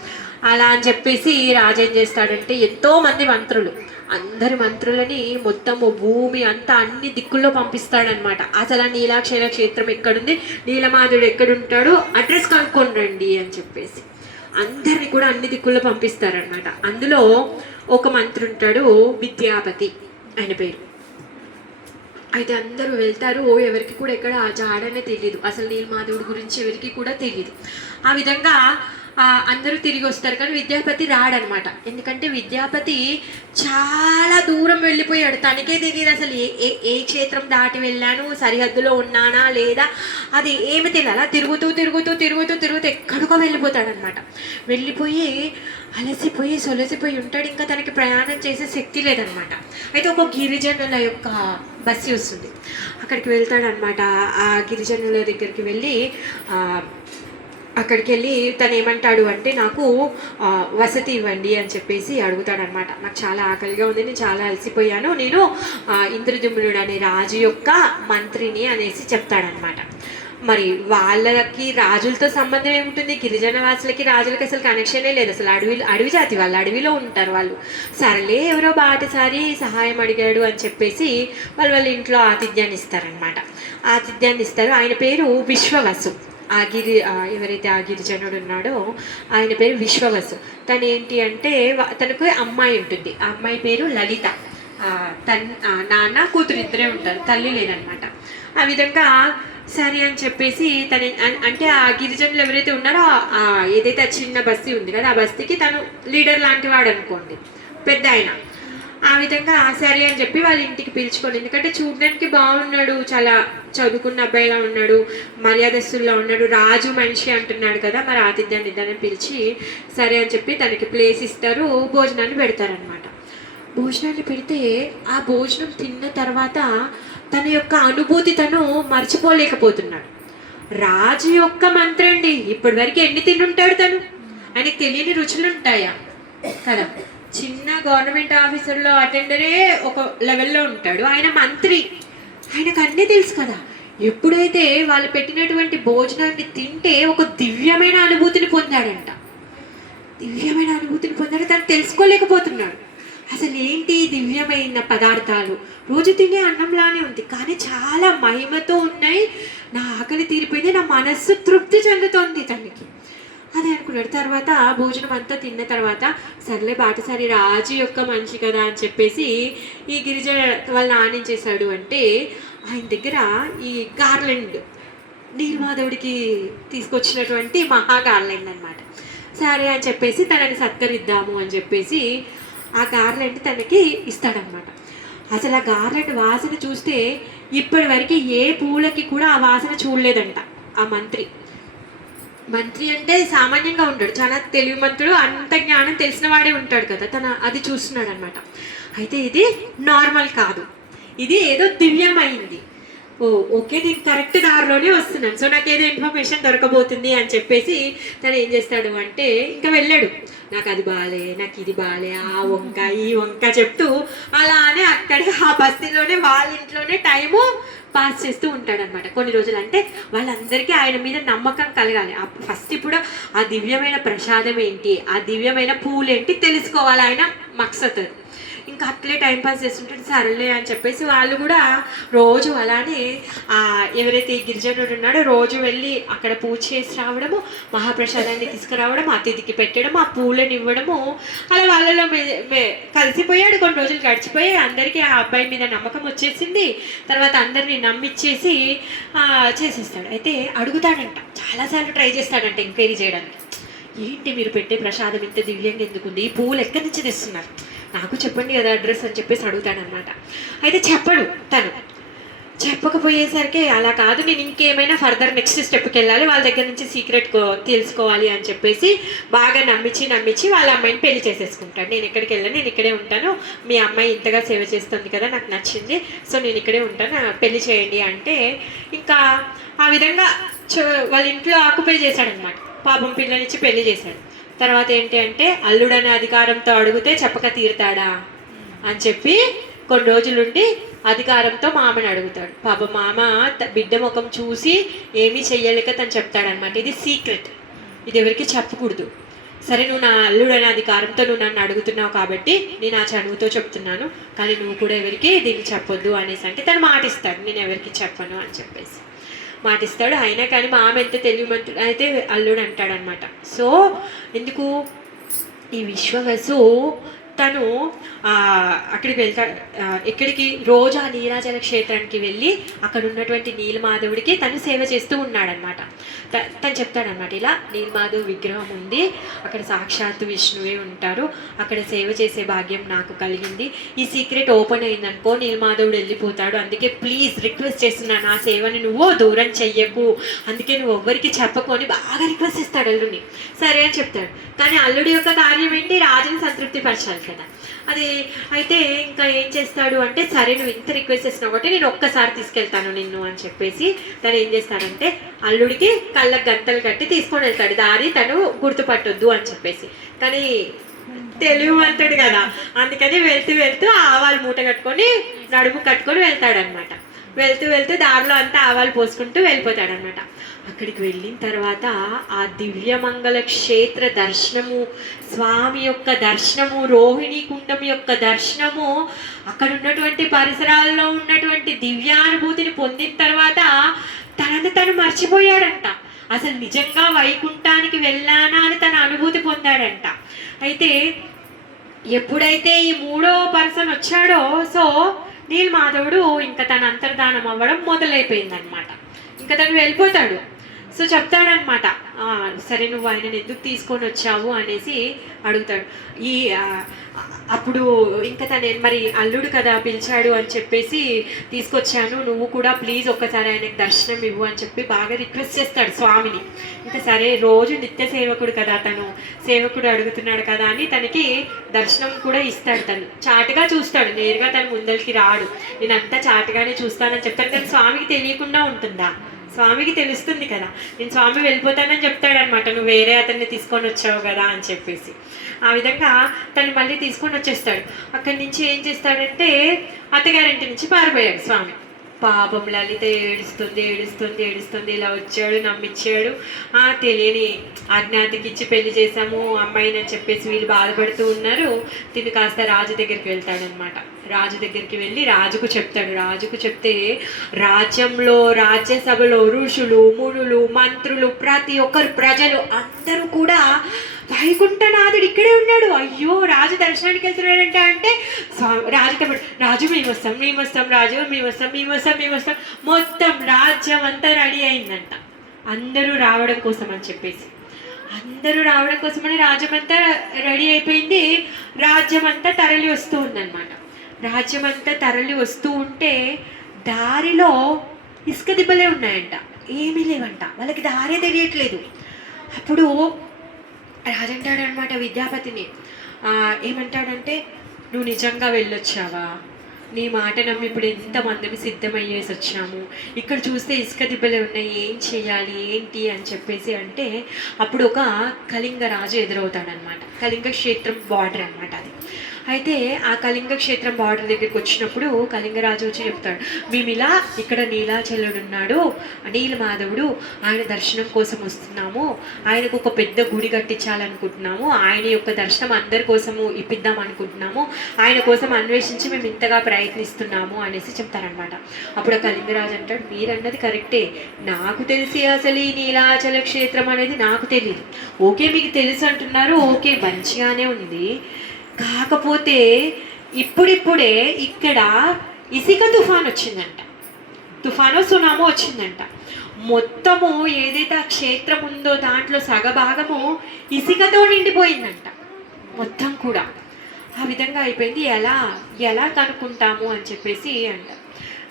అలా అని చెప్పేసి రాజు ఏం చేస్తాడంటే ఎంతోమంది మంత్రులు, అందరి మంత్రులని మొత్తము భూమి అంతా అన్ని దిక్కుల్లో పంపిస్తాడనమాట. అసలు ఆ నీలాక్షర క్షేత్రం ఎక్కడుంది, నీలమాధుడు ఎక్కడుంటాడు, అడ్రస్ కనుక్కొని రండి అని చెప్పేసి అందరిని కూడా అన్ని దిక్కుల్లో పంపిస్తారనమాట. అందులో ఒక మంత్రి ఉంటాడు, విద్యాపతి ఆయన పేరు. అయితే అందరూ వెళ్తారు, ఎవరికి కూడా ఎక్కడ ఆ జాడనే తెలియదు, అసలు నీలమాధవుడి గురించి ఎవరికి కూడా తెలియదు. ఆ విధంగా అందరూ తిరిగి వస్తారు, కానీ విద్యాపతి రాడనమాట. ఎందుకంటే విద్యాపతి చాలా దూరం వెళ్ళిపోయాడు, తనకే తెలియదు అసలు ఏ క్షేత్రం దాటి వెళ్ళాను, సరిహద్దులో ఉన్నానా లేదా, అది ఏమి తెలియాలా, తిరుగుతూ తిరుగుతూ తిరుగుతూ తిరుగుతూ ఎక్కడికో వెళ్ళిపోతాడనమాట. వెళ్ళిపోయి అలసిపోయి సొలసిపోయి ఉంటాడు, ఇంకా తనకి ప్రయాణం చేసే శక్తి లేదనమాట. అయితే ఒక గిరిజనుల యొక్క బస్సు వస్తుంది, అక్కడికి వెళ్తాడనమాట. ఆ గిరిజనుల దగ్గరికి వెళ్ళి అక్కడికి వెళ్ళి తను ఏమంటాడు అంటే, నాకు వసతి ఇవ్వండి అని చెప్పేసి అడుగుతాడనమాట. నాకు చాలా ఆకలిగా ఉంది, నేను చాలా అలసిపోయాను, నేను ఇంద్రజుమ్నుడు అనే రాజు యొక్క మంత్రిని అనేసి చెప్తాడనమాట. మరి వాళ్ళకి రాజులతో సంబంధం ఏముంటుంది, గిరిజన వాసులకి రాజులకి అసలు కనెక్షనే లేదు, అసలు అడవి జాతి వాళ్ళు, అడవిలో ఉంటారు వాళ్ళు. సరేలే ఎవరో బాటసారి సహాయం అడిగాడు అని చెప్పేసి వాళ్ళ ఇంట్లో ఆతిథ్యాన్ని ఇస్తారనమాట. ఆతిథ్యాన్ని ఇస్తారు. ఆయన పేరు విశ్వవసు. ఎవరైతే ఆ గిరిజనుడు ఉన్నాడో ఆయన పేరు విశ్వవసు. తను ఏంటి అంటే తనకు అమ్మాయి ఉంటుంది, ఆ అమ్మాయి పేరు లలిత. నాన్న కూతురు ఇద్దరే ఉంటారు, తల్లి లేదనమాట. ఆ విధంగా సరే అని చెప్పేసి అంటే ఆ గిరిజనులు ఎవరైతే ఉన్నారో ఏదైతే ఆ చిన్న బస్తీ ఉంది కదా, ఆ బస్తీకి తను లీడర్ లాంటి వాడు అనుకోండి, పెద్ద ఆయన. ఆ విధంగా సరే అని చెప్పి వాళ్ళ ఇంటికి పిలుచుకోండి, ఎందుకంటే చూడడానికి బాగున్నాడు, చాలా చదువుకున్న అబ్బాయిలా ఉన్నాడు, మర్యాదస్తుల్లో ఉన్నాడు, రాజు మనిషి అంటున్నాడు కదా, మరి ఆతిథ్యాన్ని ఇద్దాన్ని పిలిచి సరే అని చెప్పి తనకి ప్లేస్ ఇస్తారు, భోజనాన్ని పెడతారనమాట. భోజనాన్ని పెడితే ఆ భోజనం తిన్న తర్వాత తన యొక్క అనుభూతి తను మర్చిపోలేకపోతున్నాడు. రాజు యొక్క మంత్రి అండి, ఇప్పటి వరకు ఎన్ని తింటుంటాడు తను, ఆయనకి తెలియని రుచులు ఉంటాయా కదా. చిన్న గవర్నమెంట్ ఆఫీసర్లో అటెండరే ఒక లెవెల్లో ఉంటాడు, ఆయన మంత్రి, ఆయనకు అన్నీ తెలుసు కదా. ఎప్పుడైతే వాళ్ళు పెట్టినటువంటి భోజనాన్ని తింటే ఒక దివ్యమైన అనుభూతిని పొందాడంట, దివ్యమైన అనుభూతిని పొందాడు. తను తెలుసుకోలేకపోతున్నాడు అసలు ఏంటి దివ్యమైన పదార్థాలు, రోజు తినే అన్నంలానే ఉంది కానీ చాలా మహిమతో ఉన్నాయి, నా ఆకలి తీరిపోయింది, నా మనస్సు తృప్తి చెందుతోంది తనకి, అదే అనుకున్నాడు. తర్వాత భోజనం అంతా తిన్న తర్వాత సర్లే బాటసారి రాజు యొక్క మనిషి కదా అని చెప్పేసి ఈ గిరిజన వాళ్ళ నాన్న ఏం చేశాడు అంటే, ఆయన దగ్గర ఈ గార్లెండ్, నీలమాధవుడికి తీసుకొచ్చినటువంటి మహా గార్లెండ్ అనమాట. సరే అని చెప్పేసి తనని సత్కరిద్దాము అని చెప్పేసి ఆ గార్లెండ్ తనకి ఇస్తాడనమాట. అసలు ఆ గార్లెండ్ వాసన చూస్తే ఇప్పటి వరకు ఏ పూలకి కూడా ఆ వాసన చూడలేదంట ఆ మంత్రి. మంత్రి అంటే సామాన్యంగా ఉంటాడు, చాలా తెలివిమంతుడు, అంత జ్ఞానం తెలిసిన వాడే ఉంటాడు కదా, తన అది చూస్తున్నాడు అనమాట. అయితే ఇది నార్మల్ కాదు, ఇది ఏదో దివ్యమైంది, ఓకే నేను కరెక్ట్ దారిలోనే వస్తున్నాను, సో నాకు ఏదో ఇన్ఫర్మేషన్ దొరకబోతుంది అని చెప్పేసి తను ఏం చేస్తాడు అంటే ఇంకా వెళ్ళాడు, నాకు అది బాలే, నాకు ఇది బాలే, ఆ వంక ఈ వంక చెప్తూ అలానే అక్కడే ఆ బస్తీలోనే వాళ్ళ ఇంట్లోనే టైము పాస్ చేస్తూ ఉంటాడనమాట కొన్ని రోజులు. అంటే వాళ్ళందరికీ ఆయన మీద నమ్మకం కలగాలి. ఫస్ట్ ఇప్పుడు ఆ దివ్యమైన ప్రసాదం ఏంటి, ఆ దివ్యమైన పూలు ఏంటి తెలుసుకోవాలి ఆయన మక్సత్. ఇంకా అట్లే టైంపాస్ చేస్తుంటాడు. సరేలే అని చెప్పేసి వాళ్ళు కూడా రోజు అలానే ఎవరైతే గిరిజనుడు ఉన్నాడో రోజు వెళ్ళి అక్కడ పూజ చేసి రావడము, మహాప్రసాదాన్ని తీసుకురావడం, అతిథికి పెట్టడం, ఆ పూలను ఇవ్వడము, అలా వాళ్ళలో కలిసిపోయాడు. కొన్ని రోజులు గడిచిపోయి అందరికీ ఆ అబ్బాయి మీద నమ్మకం వచ్చేసింది. తర్వాత అందరినీ నమ్మిచ్చేసి చేసేస్తాడు. అయితే అడుగుతాడంట, చాలాసార్లు ట్రై చేస్తాడంట ఎంక్వైరీ చేయడానికి, ఏంటి మీరు పెట్టే ప్రసాదం ఇంత దివ్యంగా ఎందుకుంది, ఈ పువ్వులు ఎక్కడి నుంచి తెస్తున్నారు, నాకు చెప్పండి కదా అడ్రస్ అని చెప్పేసి అడుగుతాడనమాట. అయితే చెప్పడు. తను చెప్పకపోయేసరికి అలా కాదు, నేను ఇంకేమైనా ఫర్దర్ నెక్స్ట్ స్టెప్కి వెళ్ళాలి, వాళ్ళ దగ్గర నుంచి సీక్రెట్ తెలుసుకోవాలి అని చెప్పేసి బాగా నమ్మించి వాళ్ళ అమ్మాయిని పెళ్లి చేసేసుకుంటాడు. నేను ఎక్కడికి వెళ్ళాను, నేను ఇక్కడే ఉంటాను, మీ అమ్మాయి ఇంతగా సేవ చేస్తుంది కదా, నాకు నచ్చింది, సో నేను ఇక్కడే ఉంటాను, పెళ్లి చేయండి అంటే ఇంకా ఆ విధంగా వాళ్ళ ఇంట్లో ఆక్యుపై చేశాడనమాట. పాపం పిల్లనిచ్చి పెళ్లి చేశాడు. తర్వాత ఏంటి అంటే అల్లుడనే అధికారంతో అడిగితే చెప్పక తీరుతాడా అని చెప్పి కొన్ని రోజులుండి అధికారంతో మామని అడుగుతాడు. పాప మామ బిడ్డ ముఖం చూసి ఏమీ చెయ్యలేక తను చెప్తాడనమాట. ఇది సీక్రెట్, ఇది ఎవరికి చెప్పకూడదు. సరే, నువ్వు నా అల్లుడనే అధికారంతో నువ్వు నన్ను అడుగుతున్నావు కాబట్టి నేను ఆ చనువుతో చెప్తున్నాను, కానీ నువ్వు కూడా ఎవరికి దీన్ని చెప్పొద్దు అనేసి అంటే తను మాటిస్తాడు, నేను ఎవరికి చెప్పను అని చెప్పేసి మాటిస్తాడు. అయినా కానీ మామ ఎంత తెలియమంతుడు అయితే అల్లుడు అంటాడనమాట. సో ఎందుకు ఈ విశ్వవసు తను అక్కడికి వెళ్తాడు. ఎక్కడికి? రోజు ఆ నీలాచల క్షేత్రానికి వెళ్ళి అక్కడ ఉన్నటువంటి నీలమాధవుడికి తను సేవ చేస్తూ ఉన్నాడనమాట. తను చెప్తాడనమాట, ఇలా నీలమాధవ్ విగ్రహం ఉంది, అక్కడ సాక్షాత్తు విష్ణువే ఉంటారు, అక్కడ సేవ చేసే భాగ్యం నాకు కలిగింది. ఈ సీక్రెట్ ఓపెన్ అయిందనుకో నీలమాధవుడు వెళ్ళిపోతాడు, అందుకే ప్లీజ్ రిక్వెస్ట్ చేస్తున్నాను, ఆ సేవని నువ్వు దూరం చెయ్యకు, అందుకే నువ్వు ఎవ్వరికి చెప్పకు అని బాగా రిక్వెస్ట్ ఇస్తాడు అల్లుడిని. సరే అని చెప్తాడు. కానీ అల్లుడి యొక్క కార్యం ఏంటి? రాజుని సంతృప్తి పరచాలి కదా. అది అయితే ఇంకా ఏం చేస్తాడు అంటే, సరే నువ్వు ఇంత రిక్వెస్ట్ చేసినావు కాబట్టి నేను ఒక్కసారి తీసుకెళ్తాను నిన్ను అని చెప్పేసి తను ఏం చేస్తాడంటే అల్లుడికి కళ్ళకు గంతలు కట్టి తీసుకొని వెళ్తాడు. దారి తను గుర్తుపట్టొద్దు అని చెప్పేసి. కానీ తెలివిమంతుడు కదా, అందుకని వెళ్తూ వెళ్తూ ఆవాలు మూట కట్టుకొని నడుము కట్టుకొని వెళ్తాడనమాట. వెళ్తూ వెళ్తూ దారిలో అంతా ఆవాలు పోసుకుంటూ వెళ్ళిపోతాడనమాట. అక్కడికి వెళ్ళిన తర్వాత ఆ దివ్యమంగళ క్షేత్ర దర్శనము, స్వామి యొక్క దర్శనము, రోహిణీ కుండం యొక్క దర్శనము, అక్కడ ఉన్నటువంటి పరిసరాల్లో ఉన్నటువంటి దివ్యానుభూతిని పొందిన తర్వాత తనని తను మర్చిపోయాడంట. అసలు నిజంగా వైకుంఠానికి వెళ్ళానా అని తన అనుభూతి పొందాడంట. అయితే ఎప్పుడైతే ఈ మూడో పర్సన్ వచ్చాడో సో నీలమాధవుడు ఇంకా తన అంతర్ధానం అవ్వడం మొదలైపోయిందనమాట. ఇంకా తను వెళ్ళిపోతాడు. సో చెప్తాడనమాట, సరే నువ్వు ఆయనను ఎందుకు తీసుకొని వచ్చావు అనేసి అడుగుతాడు. అప్పుడు ఇంకా తను మరి అల్లుడు కదా పిలిచాడు అని చెప్పేసి తీసుకొచ్చాను, నువ్వు కూడా ప్లీజ్ ఒక్కసారి ఆయనకు దర్శనం ఇవ్వు అని చెప్పి బాగా రిక్వెస్ట్ చేస్తాడు స్వామిని. ఇంకా సరే, రోజు నిత్య సేవకుడు కదా తను, సేవకుడు అడుగుతున్నాడు కదా అని తనకి దర్శనం కూడా ఇస్తాడు. తను చాటుగా చూస్తాడు, నేరుగా తను ముందరికి రాడు. నేనంతా చాటుగానే చూస్తానని చెప్తాను. కానీ స్వామికి తెలియకుండా ఉంటుందా? స్వామికి తెలుస్తుంది కదా. నేను స్వామి వెళ్ళిపోతానని చెప్తాడనమాట, నువ్వు వేరే అతన్ని తీసుకొని వచ్చావు కదా అని చెప్పేసి. ఆ విధంగా తను మళ్ళీ తీసుకొని వచ్చేస్తాడు. అక్కడి నుంచి ఏం చేస్తాడంటే అత్తగారింటి నుంచి పారిపోయాడు స్వామి. పాపం లలిత ఏడుస్తుంది ఏడుస్తుంది ఏడుస్తుంది, ఇలా వచ్చాడు నమ్మిచ్చాడు, తెలియని అజ్ఞాతికి ఇచ్చి పెళ్లి చేశాము అమ్మాయిని అని చెప్పేసి వీళ్ళు బాధపడుతూ ఉన్నారు. తిని కాస్త రాజు దగ్గరికి వెళ్తాడనమాట. రాజు దగ్గరికి వెళ్ళి రాజుకు చెప్తాడు. రాజుకు చెప్తే రాజ్యంలో రాజ్యసభలో ఋషులు మునులు మంత్రులు ప్రతి ఒక్కరు ప్రజలు అందరూ కూడా వైకుంఠనాథుడు ఇక్కడే ఉన్నాడు, అయ్యో రాజు దర్శనానికి వెళ్తున్నాడంట అంటే రాజుతో రాజు మేము వస్తాం మేము వస్తాం, రాజు మేము వస్తాం మేము వస్తాం మేము వస్తాం, మొత్తం రాజ్యం అంతా రెడీ అయిందంట. అందరూ రావడం కోసం అని చెప్పేసి, అందరూ రావడం కోసమని రాజ్యం అంతా రెడీ అయిపోయింది. రాజ్యం అంతా తరలి వస్తూ ఉందన్నమాట. రాజ్యం అంతా తరలి వస్తూ ఉంటే దారిలో ఇసుక దిబ్బలే ఉన్నాయంట, ఏమీ లేవంట, వాళ్ళకి దారే తెలియట్లేదు. అప్పుడు రాజంటాడనమాట విద్యాపతిని, ఏమంటాడంటే, నువ్వు నిజంగా వెళ్ళొచ్చావా? నీ మాట నమ్మి ఇప్పుడు ఎంతమందిని సిద్ధమయ్యేసి వచ్చాము, ఇక్కడ చూస్తే ఇసుక దిబ్బలే ఉన్నాయి, ఏం చేయాలి ఏంటి అని చెప్పేసి అంటే అప్పుడు ఒక కళింగ రాజు ఎదురవుతాడనమాట. కళింగ క్షేత్రం బార్డర్ అనమాట అది. అయితే ఆ కళింగ క్షేత్రం బార్డర్ దగ్గరికి వచ్చినప్పుడు కళింగరాజు వచ్చి చెప్తాడు, మేము ఇలా ఇక్కడ నీలాచలుడు ఉన్నాడు, నీలమాధవుడు, ఆయన దర్శనం కోసం వస్తున్నాము, ఆయనకు ఒక పెద్ద గుడి కట్టించాలనుకుంటున్నాము, ఆయన యొక్క దర్శనం అందరి కోసము ఇప్పిద్దాం అనుకుంటున్నాము, ఆయన కోసం అన్వేషించి మేము ఇంతగా ప్రయత్నిస్తున్నాము అనేసి చెప్తారనమాట. అప్పుడు ఆ కళింగరాజు అంటాడు, మీరన్నది కరెక్టే, నాకు తెలిసి అసలు ఈ నీలాచల క్షేత్రం అనేది నాకు తెలియదు. ఓకే మీకు తెలుసు అంటున్నారు, ఓకే మంచిగానే ఉంది, కాకపోతే ఇప్పుడిప్పుడే ఇక్కడ ఇసుక తుఫాన్ వచ్చిందంట, తుఫాను సునామో వచ్చిందంట. మొత్తము ఏదైతే ఆ క్షేత్రం ఉందో దాంట్లో సగభాగము ఇసుకతో నిండిపోయిందంట మొత్తం కూడా. ఆ విధంగా అయిపోయింది, ఎలా కనుక్కుంటాము అని చెప్పేసి అంట.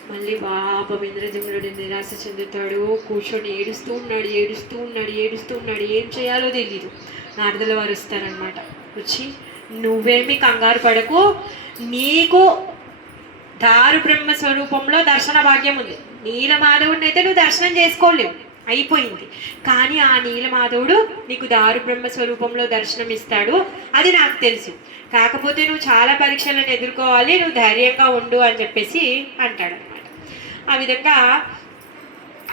మళ్ళీ పాపం ఇంద్రజమునుడు నిరాశ చెందుతాడు, కూర్చొని ఏడుస్తూ ఉన్నాడు, ఏం చేయాలో తెలీదు. నారదుల వారు వస్తారనమాట. వచ్చి, నువ్వేమి కంగారు పడకు, నీకు దారు బ్రహ్మ స్వరూపంలో దర్శన భాగ్యం ఉంది, నీలమాధవుడిని అయితే నువ్వు దర్శనం చేసుకోలేవు, అయిపోయింది. కానీ ఆ నీలమాధవుడు నీకు దారు బ్రహ్మ స్వరూపంలో దర్శనం ఇస్తాడు, అది నాకు తెలుసు. కాకపోతే నువ్వు చాలా పరీక్షలను ఎదుర్కోవాలి, నువ్వు ధైర్యంగా ఉండు అని చెప్పేసి అంటాడనమాట. ఆ విధంగా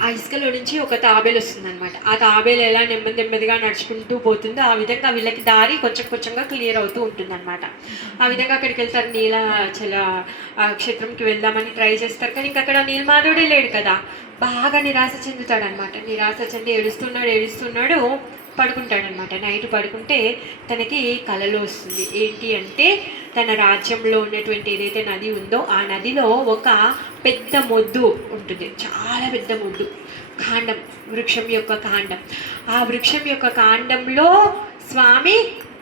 ఆ ఇసుకలో నుంచి ఒక తాబేలు వస్తుందన్నమాట. ఆ తాబేలు ఎలా నెమ్మది నెమ్మదిగా నడుచుకుంటూ పోతుందో ఆ విధంగా వీళ్ళకి దారి కొంచెం కొంచెంగా క్లియర్ అవుతూ ఉంటుందన్నమాట. ఆ విధంగా అక్కడికి వెళ్తారు, నీలాచల క్షేత్రంకి వెళ్దామని ట్రై చేస్తారు. కానీ ఇంక అక్కడ నీలమాధవుడే లేడు కదా, బాగా నిరాశ చెందుతాడనమాట. నిరాశ చెంది ఏడుస్తున్నాడు పడుకుంటాడనమాట. నైట్ పడుకుంటే తనకి కలలో వస్తుంది. ఏంటి అంటే తన రాజ్యంలో ఉన్నటువంటి ఏదైతే నది ఉందో ఆ నదిలో ఒక పెద్ద మొద్దు ఉంటుంది, చాలా పెద్ద మొద్దు, కాండం, వృక్షం యొక్క కాండం. ఆ వృక్షం యొక్క కాండంలో స్వామి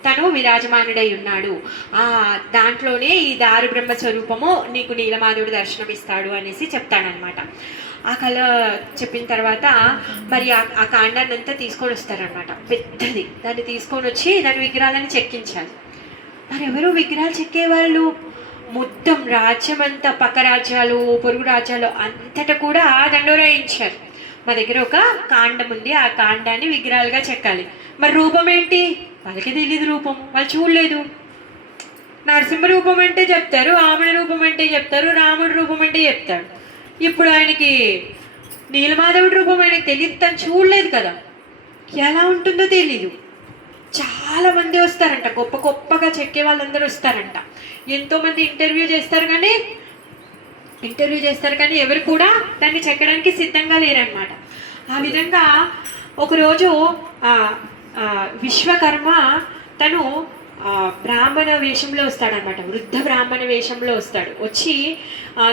తను విరాజమానుడై ఉన్నాడు. దాంట్లోనే ఈ దారు బ్రహ్మ స్వరూపము నీకు నీలమాధవుడు దర్శనం ఇస్తాడు అనేసి చెప్తాడనమాట. ఆ కళ చెప్పిన తర్వాత మరి ఆ కాండాన్ని అంతా తీసుకొని వస్తారనమాట, పెద్దది. దాన్ని తీసుకొని వచ్చి దాని విగ్రహాలను చెక్కించాలి. మరి ఎవరు విగ్రహాలు చెక్కేవాళ్ళు? మొత్తం రాజ్యం అంతా, పక్క రాజ్యాలు, పొరుగు రాజ్యాలు అంతటా కూడా దండోరాయించారు. మా దగ్గర ఒక కాండం ఉంది, ఆ కాండాన్ని విగ్రహాలుగా చెక్కాలి. మరి రూపం ఏంటి? వాళ్ళకి తెలియదు, రూపం వాళ్ళు చూడలేదు. నరసింహ రూపం అంటే చెప్తారు, ఆమె రూపం అంటే చెప్తారు, రాముడి రూపం అంటే చెప్తారు. ఇప్పుడు ఆయనకి నీలమాధవుడి రూపం ఆయనకి తెలియదు, తను చూడలేదు కదా, ఎలా ఉంటుందో తెలీదు. చాలామంది వస్తారంట, గొప్ప గొప్పగా చెక్కే వాళ్ళందరూ వస్తారంట. ఎంతోమంది ఇంటర్వ్యూ చేస్తారు కానీ ఎవరు కూడా దాన్ని చెక్కడానికి సిద్ధంగా లేరనమాట. ఆ విధంగా ఒకరోజు విశ్వకర్మ తను బ్రాహ్మణ వేషంలో వస్తాడనమాట, వృద్ధ బ్రాహ్మణ వేషంలో వస్తాడు. వచ్చి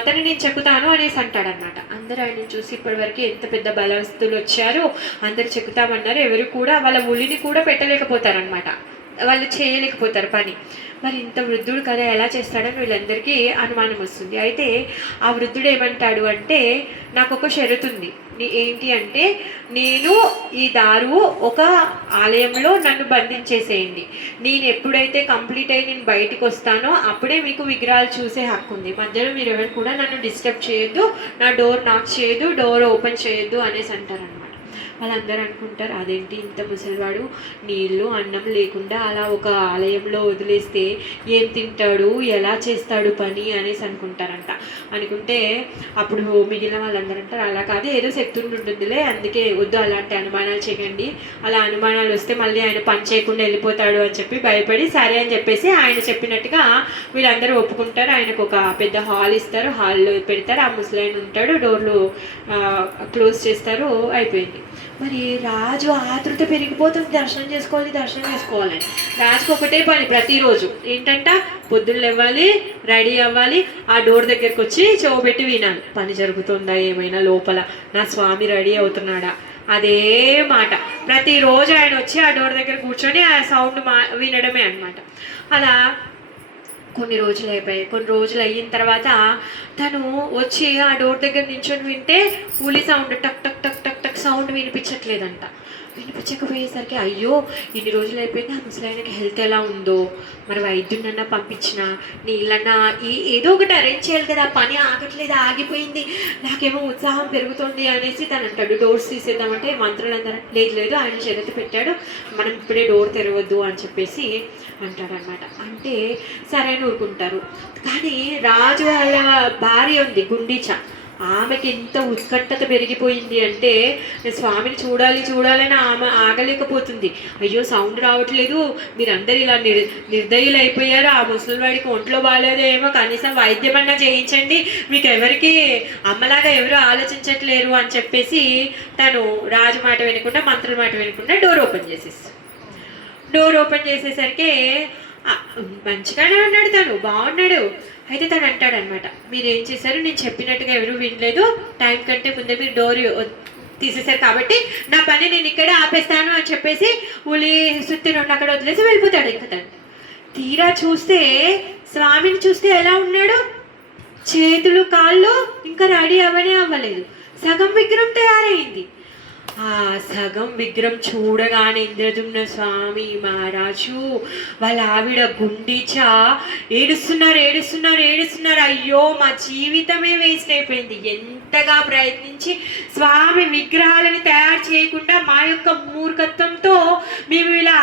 తను నేను చెక్కుతాను అనేసి అంటాడనమాట. అందరూ ఆయన చూసి ఇప్పటివరకు ఎంత పెద్ద బలవస్తులు వచ్చారు, అందరు చెక్కుతామన్నారు, ఎవరు కూడా వాళ్ళ ఉలిని కూడా పెట్టలేకపోతారనమాట, వాళ్ళు చేయలేకపోతారు పని. మరి ఇంత వృద్ధుడు కదా ఎలా చేస్తాడని వీళ్ళందరికీ అనుమానం వస్తుంది. అయితే ఆ వృద్ధుడు ఏమంటాడు అంటే, నాకు ఒక షరతు ఉంది. ఏంటి అంటే, నేను ఈ దారు ఒక ఆలయంలో నన్ను బంధించేసేయండి, నేను ఎప్పుడైతే కంప్లీట్ అయ్యి నేను బయటకు వస్తానో అప్పుడే మీకు విగ్రహాలు చూసే హక్కు ఉంది, మధ్యలో మీరు ఎవరు కూడా నన్ను డిస్టర్బ్ చేయొద్దు, నా డోర్ నాక్ చేయొద్దు, డోర్ ఓపెన్ చేయొద్దు అనేసి అంటారనమాట. వాళ్ళందరూ అనుకుంటారు, అదేంటి ఇంత ముసలివాడు నీళ్ళు అన్నం లేకుండా అలా ఒక ఆలయంలో వదిలేస్తే ఏం తింటాడు, ఎలా చేస్తాడు పని అనేసి అనుకుంటారంట. అనుకుంటే అప్పుడు మిగిలిన వాళ్ళందరూ అంటారు, అలా కాదు, ఏదో శక్తి ఉంటుందిలే, అందుకే వద్దు అలాంటి అనుమానాలు చేయకండి, అలా అనుమానాలు వస్తే మళ్ళీ ఆయన పని చేయకుండా వెళ్ళిపోతాడు అని చెప్పి భయపడి సరే అని చెప్పేసి ఆయన చెప్పినట్టుగా వీళ్ళందరూ ఒప్పుకుంటారు. ఆయనకు ఒక పెద్ద హాల్ ఇస్తారు, హాల్లో పెడతారు, ఆ ముసలాయన ఉంటాడు, డోర్లు క్లోజ్ చేస్తారు, అయిపోయింది. మరి రాజు ఆతృత పెరిగిపోతుంది, దర్శనం చేసుకోవాలని. రాజుకు ఒకటే పని ప్రతిరోజు, ఏంటంట, పొద్దున్న లేవాలి, రెడీ అవ్వాలి, ఆ డోర్ దగ్గరికి వచ్చి చెవుపెట్టి వినాలి, పని జరుగుతుందా ఏమైనా లోపల, నా స్వామి రెడీ అవుతున్నాడా, అదే మాట ప్రతిరోజు ఆయన వచ్చి ఆ డోర్ దగ్గర కూర్చొని ఆ సౌండ్ వినడమే అనమాట. అలా కొన్ని రోజులు అయిన తర్వాత తను వచ్చి ఆ డోర్ దగ్గర నించొని వింటే ఉలి సౌండ్, టక్ టక్ టక్ టక్ టక్ సౌండ్ వినిపించట్లేదంట. వినిపించకపోయేసరికి అయ్యో ఇన్ని రోజులు అయిపోయింది, ఆ ముసలాయనకి హెల్త్ ఎలా ఉందో, మరి వైద్యున్నన్నా పంపించిన, నీళ్ళన్నా ఏదో ఒకటి అరేంజ్ చేయాలి కదా, పని ఆగట్లేదు, ఆగిపోయింది, నాకేమో ఉత్సాహం పెరుగుతుంది అనేసి తను అంటాడు. డోర్స్ తీసేద్దామంటే మంత్రులందరూ లేదు ఆయన షరతు పెట్టాడు, మనం ఇప్పుడే డోర్ తెరవద్దు అని చెప్పేసి అంటాడనమాట. అంటే సరే అని ఊరుకుంటారు. కానీ రాజు వాళ్ళ భార్య ఉంది గుండీచ, ఆమెకి ఎంత ఉత్కట్టత పెరిగిపోయింది అంటే స్వామిని చూడాలని ఆమె ఆగలేకపోతుంది. అయ్యో సౌండ్ రావట్లేదు, మీరందరూ ఇలా నిర్దయులు అయిపోయారు, ఆ ముసలివాడికి ఒంట్లో బాగాలేదేమో, కనీసం వైద్యమన్నా చేయించండి, మీకు ఎవరికి అమ్మలాగా ఎవరు ఆలోచించట్లేరు అని చెప్పేసి తను రాజు మాట వినకుండా, మంత్రుల మాట వినకుండా డోర్ ఓపెన్ చేసేసరికి మంచిగానే ఉన్నాడు, తను బాగున్నాడు. అయితే తను అంటాడనమాట, మీరు ఏం చేశారు, నేను చెప్పినట్టుగా ఎవరు వినలేదు, టైం కంటే ముందే మీరు డోర్ తీసేశారు కాబట్టి నా పని నేను ఇక్కడే ఆపేస్తాను అని చెప్పేసి ఉలి సుత్తి రెండు అక్కడ వదిలేసి వెళ్ళిపోతాడు. ఇంకా తను తీరా చూస్తే స్వామిని చూస్తే ఎలా ఉన్నాడు, చేతులు కాళ్ళు ఇంకా రెడీ అవ్వలేదు, సగం విగ్రహం తయారైంది. ఆ సగం విగ్రహం చూడగానే ఇంద్రదుమ్న స్వామి మహారాజు వాళ్ళ ఆవిడ గుండీచ ఏడుస్తున్నారు, అయ్యో మా జీవితమే వేస్ట్ అయిపోయింది, ఎంత ఎంతగా ప్రయత్నించి స్వామి విగ్రహాలని తయారు చేయకుండా మా యొక్క మూర్ఖత్వంతో మేము ఇలా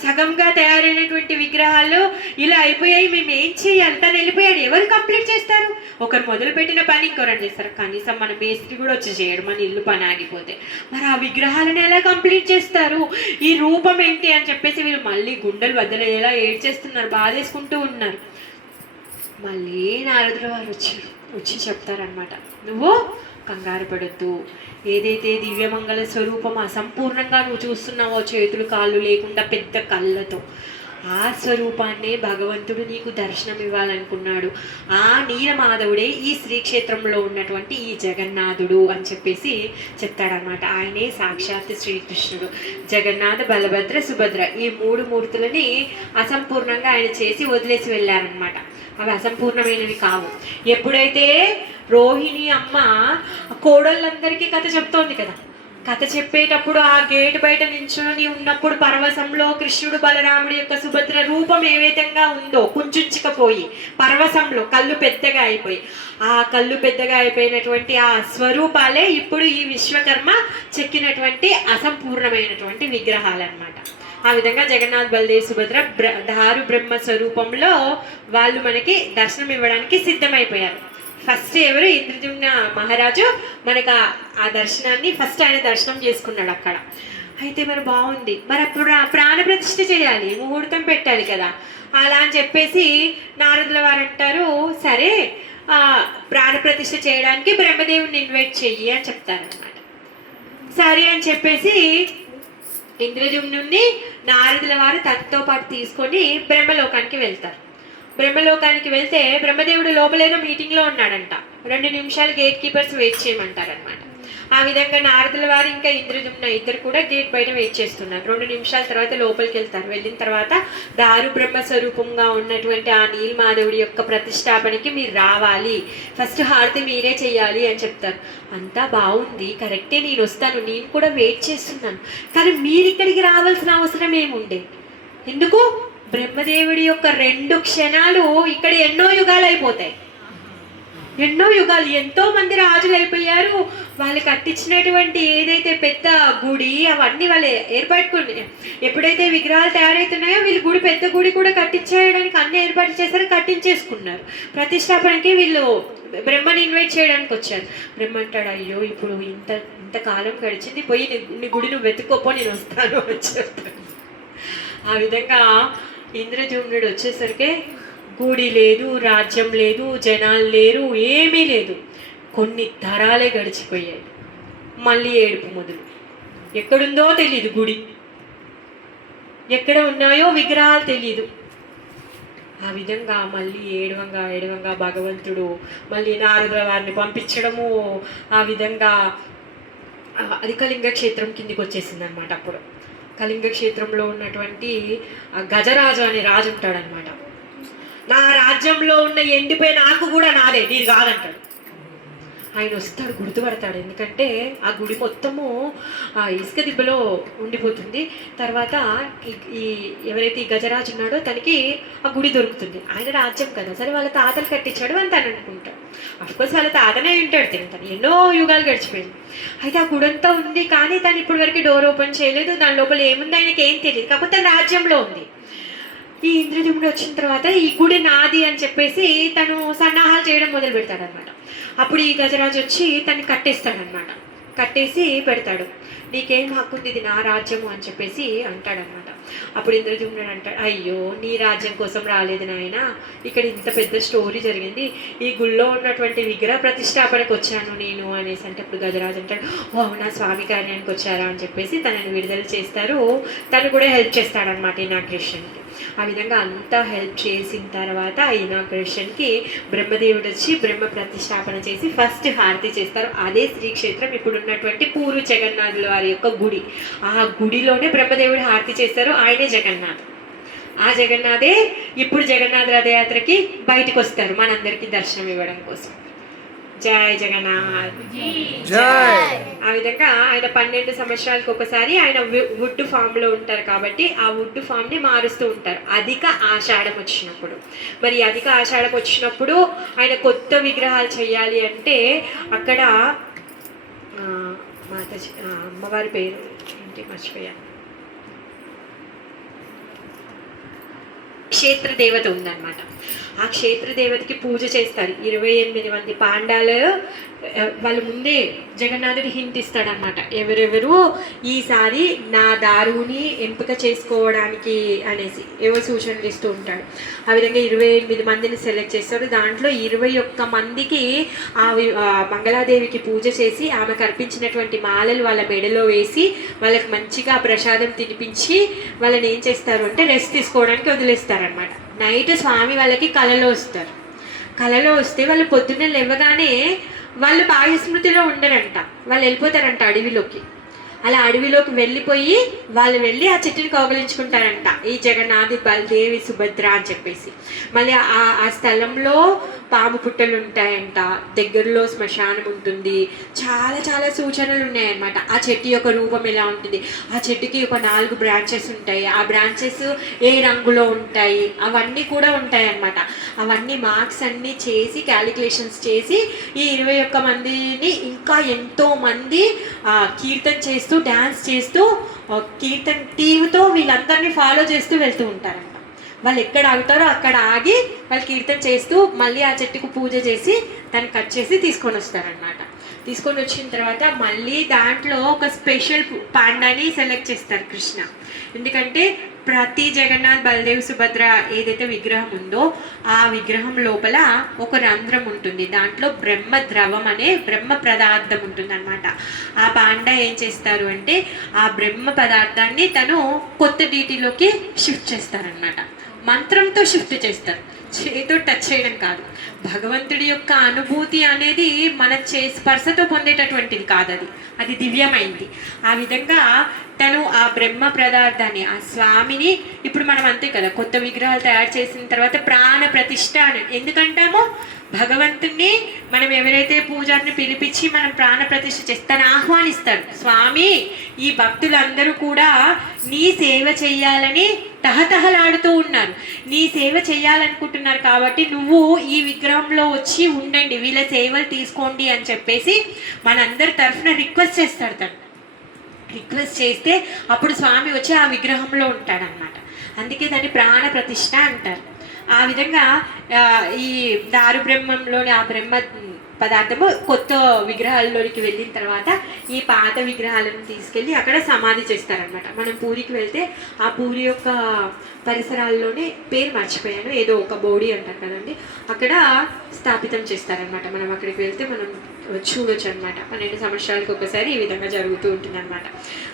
సగంగా తయారైనటువంటి విగ్రహాలు ఇలా అయిపోయాయి, మేము ఏం చేయాలి? తను వెళ్ళిపోయాడు, ఎవరు కంప్లీట్ చేస్తారు? ఒకరు మొదలు పెట్టిన పని ఇంకొకరు చేస్తారు. కనీసం మన మేస్త్రి కూడా వచ్చి చేయడు, మన ఇల్లు పని ఆగిపోతే. మరి ఆ విగ్రహాలను ఎలా కంప్లీట్ చేస్తారు? ఈ రూపం ఏంటి అని చెప్పేసి వీళ్ళు మళ్ళీ గుండెలు బద్దలయ్యేలా ఏడ్చేస్తున్నారు, బాధేసుకుంటూ ఉన్నారు. మళ్ళీ నారదుల వారు వచ్చి చెప్తారనమాట, నువ్వు కంగారు పడొద్దు, ఏదైతే దివ్యమంగళ స్వరూపం అసంపూర్ణంగా నువ్వు చూస్తున్నావో, చేతులు కాళ్ళు లేకుండా పెద్ద కళ్ళతో, ఆ స్వరూపాన్నే భగవంతుడు నీకు దర్శనం ఇవ్వాలనుకున్నాడు. ఆ నీలమాధవుడే ఈ శ్రీక్షేత్రంలో ఉన్నటువంటి ఈ జగన్నాథుడు అని చెప్పేసి చెప్తాడనమాట. ఆయనే సాక్షాత్ శ్రీకృష్ణుడు. జగన్నాథ, బలభద్ర, సుభద్ర ఈ 3 మూర్తులని అసంపూర్ణంగా ఆయన చేసి వదిలేసి వెళ్ళారనమాట. అవి అసంపూర్ణమైనవి కావు. ఎప్పుడైతే రోహిణి అమ్మ కోడళ్ళందరికీ కథ చెప్తోంది కదా, కథ చెప్పేటప్పుడు ఆ గేటు బయట నించుని ఉన్నప్పుడు పరవశంలో కృష్ణుడు బలరాముడి యొక్క సుభద్ర రూపం ఏ విధంగా ఉందో కుంచుకుపోయి పరవశంలో కళ్ళు పెద్దగా అయిపోయి, ఆ కళ్ళు పెద్దగా అయిపోయినటువంటి ఆ స్వరూపాలే ఇప్పుడు ఈ విశ్వకర్మ చెక్కినటువంటి అసంపూర్ణమైనటువంటి విగ్రహాలన్నమాట. ఆ విధంగా జగన్నాథ్, బలదేవ్, సుభద్ర దారు బ్రహ్మ స్వరూపంలో వాళ్ళు మనకి దర్శనం ఇవ్వడానికి సిద్ధమైపోయారు. ఫస్ట్ ఎవరు? ఇంద్రజుమ్న మహారాజు మనకు ఆ దర్శనాన్ని ఫస్ట్ ఆయన దర్శనం చేసుకున్నాడు అక్కడ. అయితే మరి బాగుంది, మరి అప్పుడు ప్రాణ ప్రతిష్ఠ చేయాలి, ముహూర్తం పెట్టాలి కదా. అలా అని చెప్పేసి నారదుల వారు అంటారు, సరే ప్రాణ ప్రతిష్ఠ చేయడానికి బ్రహ్మదేవుని ఇన్వైట్ చెయ్యి అని చెప్తారనమాట. సరే అని చెప్పేసి ఇంద్రజుమ్నుని నారదుల వారు తనతో పాటు తీసుకొని బ్రహ్మలోకానికి వెళ్తారు. బ్రహ్మలోకానికి వెళ్తే బ్రహ్మదేవుడు లోపలేదో మీటింగ్లో ఉన్నాడంట. 2 నిమిషాలు గేట్ కీపర్స్ వెయిట్ చేయమంటారనమాట. ఆ విధంగా నారదుల వారు ఇంకా ఇంద్రజుమ్న ఇద్దరు కూడా గేట్ బయట వెయిట్ చేస్తున్నారు. 2 నిమిషాల తర్వాత లోపలికి వెళ్తారు. వెళ్ళిన తర్వాత దారు బ్రహ్మ స్వరూపంగా ఉన్నటువంటి ఆ నీలమాధవుడి యొక్క ప్రతిష్టాపనకి మీరు రావాలి, ఫస్ట్ హారతి మీరే చెయ్యాలి అని చెప్తారు. అంతా బాగుంది, కరెక్టే, నేను వస్తాను, నేను కూడా వెయిట్ చేస్తున్నాను, కానీ మీరు ఇక్కడికి రావాల్సిన అవసరం ఏముండే? ఎందుకు? బ్రహ్మదేవుడి యొక్క 2 క్షణాలు ఇక్కడ ఎన్నో యుగాలు అయిపోతాయి. ఎన్నో యుగాలు, ఎంతో మంది రాజులు అయిపోయారు. వాళ్ళు కట్టించినటువంటి ఏదైతే పెద్ద గుడి అవన్నీ వాళ్ళు ఏర్పడుకుని, ఎప్పుడైతే విగ్రహాలు తయారవుతున్నాయో వీళ్ళు గుడి, పెద్ద గుడి కూడా కట్టించేయడానికి అన్ని ఏర్పాటు చేశారు, కట్టించేసుకున్నారు. ప్రతిష్టాపనకి వీళ్ళు బ్రహ్మని ఇన్వైట్ చేయడానికి వచ్చారు. బ్రహ్మ అంటాడు, అయ్యో ఇప్పుడు ఇంతకాలం గడిచింది, పోయి నీ గుడి నువ్వు వెతుక్కోపో, నేను వస్తాను అని చెప్తాను. ఆ విధంగా ఇంద్రజుమ్నుడు వచ్చేసరికి గుడి లేదు, రాజ్యం లేదు, జనాలు లేరు, ఏమీ లేదు. కొన్ని తరాలే గడిచిపోయాయి. మళ్ళీ ఏడుపు మొదలు. ఎక్కడుందో తెలీదు గుడి, ఎక్కడ ఉన్నాయో విగ్రహాలు తెలీదు. ఆ విధంగా మళ్ళీ ఏడవంగా భగవంతుడు మళ్ళీ నారదుల వారిని పంపించడము, ఆ విధంగా అది కళింగ క్షేత్రం కిందికి వచ్చేసింది అనమాట. అప్పుడు కళింగ క్షేత్రంలో ఉన్నటువంటి గజరాజు అనే రాజు ఉంటాడనమాట. నా రాజ్యంలో ఉన్న ఎండిపోయిన ఆకు కూడా నాదే, నీది కాదంటాడు. ఆయన వస్తాడు, గుర్తుపడతాడు. ఎందుకంటే ఆ గుడి మొత్తము ఆ ఇసుక దిబ్బలో ఉండిపోతుంది. తర్వాత ఈ ఎవరైతే ఈ గజరాజు ఉన్నాడో తనకి ఆ గుడి దొరుకుతుంది. ఆయన రాజ్యం కదా, సరే వాళ్ళ తాతలు కట్టించాడు అని తను అనుకుంటాడు. అఫ్కోర్స్ వాళ్ళ తాతనే ఉంటాడు, తను ఎన్నో యుగాలు గడిచిపోయింది. అయితే ఆ గుడి అంతా ఉంది, కానీ తను ఇప్పటి వరకు డోర్ ఓపెన్ చేయలేదు. దాని లోపల ఏముంది ఆయనకి ఏం తెలియదు, కాకపోతే తన రాజ్యంలో ఉంది. ఈ ఇంద్రజుమ్నుడు వచ్చిన తర్వాత ఈ గుడి నాది అని చెప్పేసి తను సన్నాహాలు చేయడం మొదలు పెడతాడనమాట. అప్పుడు ఈ గజరాజు వచ్చి తన్ని కట్టేస్తాడనమాట. కట్టేసి పెడతాడు, నీకేం హక్కుంది, ఇది నా రాజ్యము అని చెప్పేసి అంటాడనమాట. అప్పుడు ఇంద్రజుమ్నుడు అంటాడు, అయ్యో నీ రాజ్యం కోసం రాలేదు నాయన, ఇక్కడ ఇంత పెద్ద స్టోరీ జరిగింది, ఈ గుళ్ళో ఉన్నటువంటి విగ్రహ ప్రతిష్టాపనకు వచ్చాను నేను అనేసి అంటే అప్పుడు గజరాజు అంటాడు, ఓ అవునా, స్వామి కార్యానికి వచ్చారా అని చెప్పేసి తనని విడుదల చేస్తారు. తను కూడా హెల్ప్ చేస్తాడనమాట ఇనాగ్రేషన్కి. ఆ విధంగా అంతా హెల్ప్ చేసిన తర్వాత ఆ ఇనాగ్రేషన్కి బ్రహ్మదేవుడు వచ్చి బ్రహ్మ ప్రతిష్టాపన చేసి ఫస్ట్ హారతి చేస్తారు. అదే శ్రీక్షేత్రం ఇప్పుడు ఉన్నటువంటి పూర్వ జగన్నాథుల వారి యొక్క గుడి. ఆ గుడిలోనే బ్రహ్మదేవుడు హారతి చేస్తారు, ఆయనే జగన్నాథ్. ఆ జగన్నాథే ఇప్పుడు జగన్నాథ రథయాత్రకి బయటకు వస్తారు మనందరికీ దర్శనం ఇవ్వడం కోసం. జై జగన్నాథ్. జై. ఆ విధంగా ఆయన 12 సంవత్సరాలకు ఒకసారి ఆయన వుడ్ ఫామ్ లో ఉంటారు కాబట్టి ఆ వుడ్ ఫామ్ ని మారుస్తూ ఉంటారు అధిక ఆషాఢం వచ్చినప్పుడు. మరి అధిక ఆషాఢం వచ్చినప్పుడు ఆయన కొత్త విగ్రహాలు చేయాలి అంటే అక్కడ మాతాజీ అమ్మవారి పేరు ఏంటి మర్చిపోయాను, క్షేత్ర దేవత ఉందన్నమాట. ఆ క్షేత్ర దేవతకి పూజ చేస్తారు. 28 మంది పాండాలు వాళ్ళు ముందే జగన్నాథుడి హింట్ ఇస్తాడనమాట, ఎవరెవరు ఈసారి నా దారుని ఎంపిక చేసుకోవడానికి అనేసి ఏవో సూచనలు ఇస్తూ ఉంటాడు. ఆ విధంగా 28 మందిని సెలెక్ట్ చేస్తాడు. దాంట్లో 21 మందికి ఆ మంగళాదేవికి పూజ చేసి ఆమెకు అర్పించినటువంటి మాలలు వాళ్ళ మెడలో వేసి వాళ్ళకి మంచిగా ప్రసాదం తినిపించి వాళ్ళని ఏం చేస్తారు అంటే రెస్ట్ తీసుకోవడానికి వదిలేస్తారనమాట. నైట్ స్వామి వాళ్ళకి కలలో వస్తారు. కలలో వస్తే వాళ్ళు పొద్దున్నే లేవగానే వాళ్ళు బాహ్య స్మృతిలో ఉండరంట, వాళ్ళు వెళ్ళిపోతారంట అడవిలోకి. అలా అడవిలోకి వెళ్ళిపోయి వాళ్ళు వెళ్ళి ఆ చెట్టుని కౌగలించుకుంటారంట, ఈ జగన్నాథ్ బలదేవి సుభద్ర అని చెప్పేసి. మళ్ళీ ఆ స్థలంలో పాము పుట్టలు ఉంటాయంట, దగ్గరలో శ్మశానం ఉంటుంది, చాలా చాలా సూచనలు ఉన్నాయన్నమాట. ఆ చెట్టు యొక్క రూపం ఎలా ఉంటుంది, ఆ చెట్టుకి ఒక 4 బ్రాంచెస్ ఉంటాయి, ఆ బ్రాంచెస్ ఏ రంగులో ఉంటాయి అవన్నీ కూడా ఉంటాయి అన్నమాట. అవన్నీ మార్క్స్ అన్నీ చేసి క్యాలిక్యులేషన్స్ చేసి ఈ 21 మందిని ఇంకా ఎంతోమంది కీర్తన చేస్తూ డ్యాన్స్ చేస్తూ కీర్తన టీవీతో వీళ్ళందరినీ ఫాలో చేస్తూ వెళ్తూ ఉంటారంట. వాళ్ళు ఎక్కడ ఆగుతారో అక్కడ ఆగి వాళ్ళు కీర్తన చేస్తూ మళ్ళీ ఆ చెట్టుకు పూజ చేసి దాన్ని కట్ చేసి తీసుకొని వస్తారనమాట. తీసుకొని వచ్చిన తర్వాత మళ్ళీ దాంట్లో ఒక స్పెషల్ పాండాని సెలెక్ట్ చేస్తారు కృష్ణ. ఎందుకంటే ప్రతి జగన్నాథ్ బలదేవ్ సుభద్ర ఏదైతే విగ్రహం ఉందో ఆ విగ్రహం లోపల ఒక రంధ్రం ఉంటుంది, దాంట్లో బ్రహ్మ ద్రవం అనే బ్రహ్మ పదార్థం ఉంటుంది అనమాట. ఆ పాండా ఏం చేస్తారు అంటే ఆ బ్రహ్మ పదార్థాన్ని తను కొత్త డీటీలోకి షిఫ్ట్ చేస్తారనమాట. మంత్రంతో షిఫ్ట్ చేస్తారు, చేతితో టచ్ చేయడం కాదు. భగవంతుడి యొక్క అనుభూతి అనేది మన స్పర్శతో పొందేటటువంటిది కాదు, అది దివ్యమైంది. ఆ విధంగా తను ఆ బ్రహ్మ పదార్థాన్ని ఆ స్వామిని ఇప్పుడు మనం అంతే కదా, కొత్త విగ్రహాలు తయారు చేసిన తర్వాత ప్రాణ ప్రతిష్ఠ అని ఎందుకంటామో, భగవంతుణ్ణి మనం ఎవరైతే పూజారిని పిలిపించి మనం ప్రాణ ప్రతిష్ఠ చేస్తాను ఆహ్వానిస్తాడు. స్వామి ఈ భక్తులందరూ కూడా నీ సేవ చెయ్యాలని తహతహలాడుతూ ఉన్నారు, నీ సేవ చేయాలనుకుంటున్నారు కాబట్టి నువ్వు ఈ విగ్రహంలో వచ్చి ఉండండి, వీళ్ళ సేవలు తీసుకోండి అని చెప్పేసి మనందరి తరఫున రిక్వెస్ట్ చేస్తాడు. తను రిక్వెస్ట్ చేస్తే అప్పుడు స్వామి వచ్చి ఆ విగ్రహంలో ఉంటాడనమాట. అందుకే దాన్ని ప్రాణ ప్రతిష్ఠ అంటారు. ఆ విధంగా ఈ దారు బ్రహ్మంలోని ఆ బ్రహ్మ పదార్థము కొత్త విగ్రహాల్లోనికి వెళ్ళిన తర్వాత ఈ పాత విగ్రహాలను తీసుకెళ్ళి అక్కడ సమాధి చేస్తారనమాట. మనం పూరికి వెళ్తే ఆ పూరి యొక్క పరిసరాల్లోనే పేరు మర్చిపోయాను, ఏదో ఒక బోడి అంటారు కదండి, అక్కడ స్థాపితం చేస్తారనమాట. మనం అక్కడికి వెళ్తే మనం చూడొచ్చు అనమాట. 12 సంవత్సరాలకు ఒకసారి ఈ విధంగా జరుగుతూ ఉంటుంది అనమాట.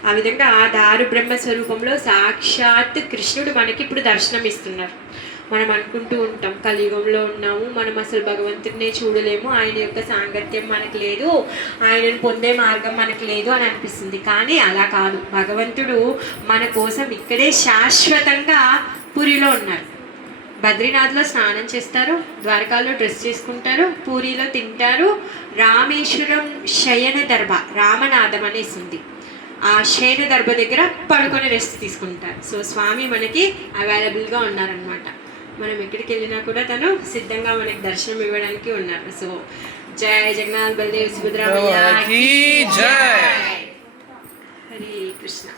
ఆ విధంగా ఆ దారు బ్రహ్మ స్వరూపంలో సాక్షాత్ కృష్ణుడు మనకి ఇప్పుడు దర్శనం ఇస్తున్నారు. మనం అనుకుంటూ ఉంటాం కలియుగంలో ఉన్నాము, మనం అసలు భగవంతుడినే చూడలేము, ఆయన యొక్క సాంగత్యం మనకు లేదు, ఆయనను పొందే మార్గం మనకు లేదు అని అనిపిస్తుంది. కానీ అలా కాదు, భగవంతుడు మన కోసం ఇక్కడే శాశ్వతంగా పూరిలో ఉన్నారు. బద్రీనాథ్లో స్నానం చేస్తారు, ద్వారకాలో డ్రెస్ చేసుకుంటారు, పూరిలో తింటారు. రామేశ్వరం శయన దర్భ రామనాథం అనేసి ఉంది, ఆ శయన దర్భ దగ్గర పడుకొని రెస్ట్ తీసుకుంటారు. సో స్వామి మనకి అవైలబుల్గా ఉన్నారనమాట. మనం ఎక్కడికి వెళ్ళినా కూడా తను సిద్ధంగా మనకి దర్శనం ఇవ్వడానికి ఉన్నారు. సో జై జగన్నాథ్ బలదేవ్ సుభద్ర, హరే కృష్ణ.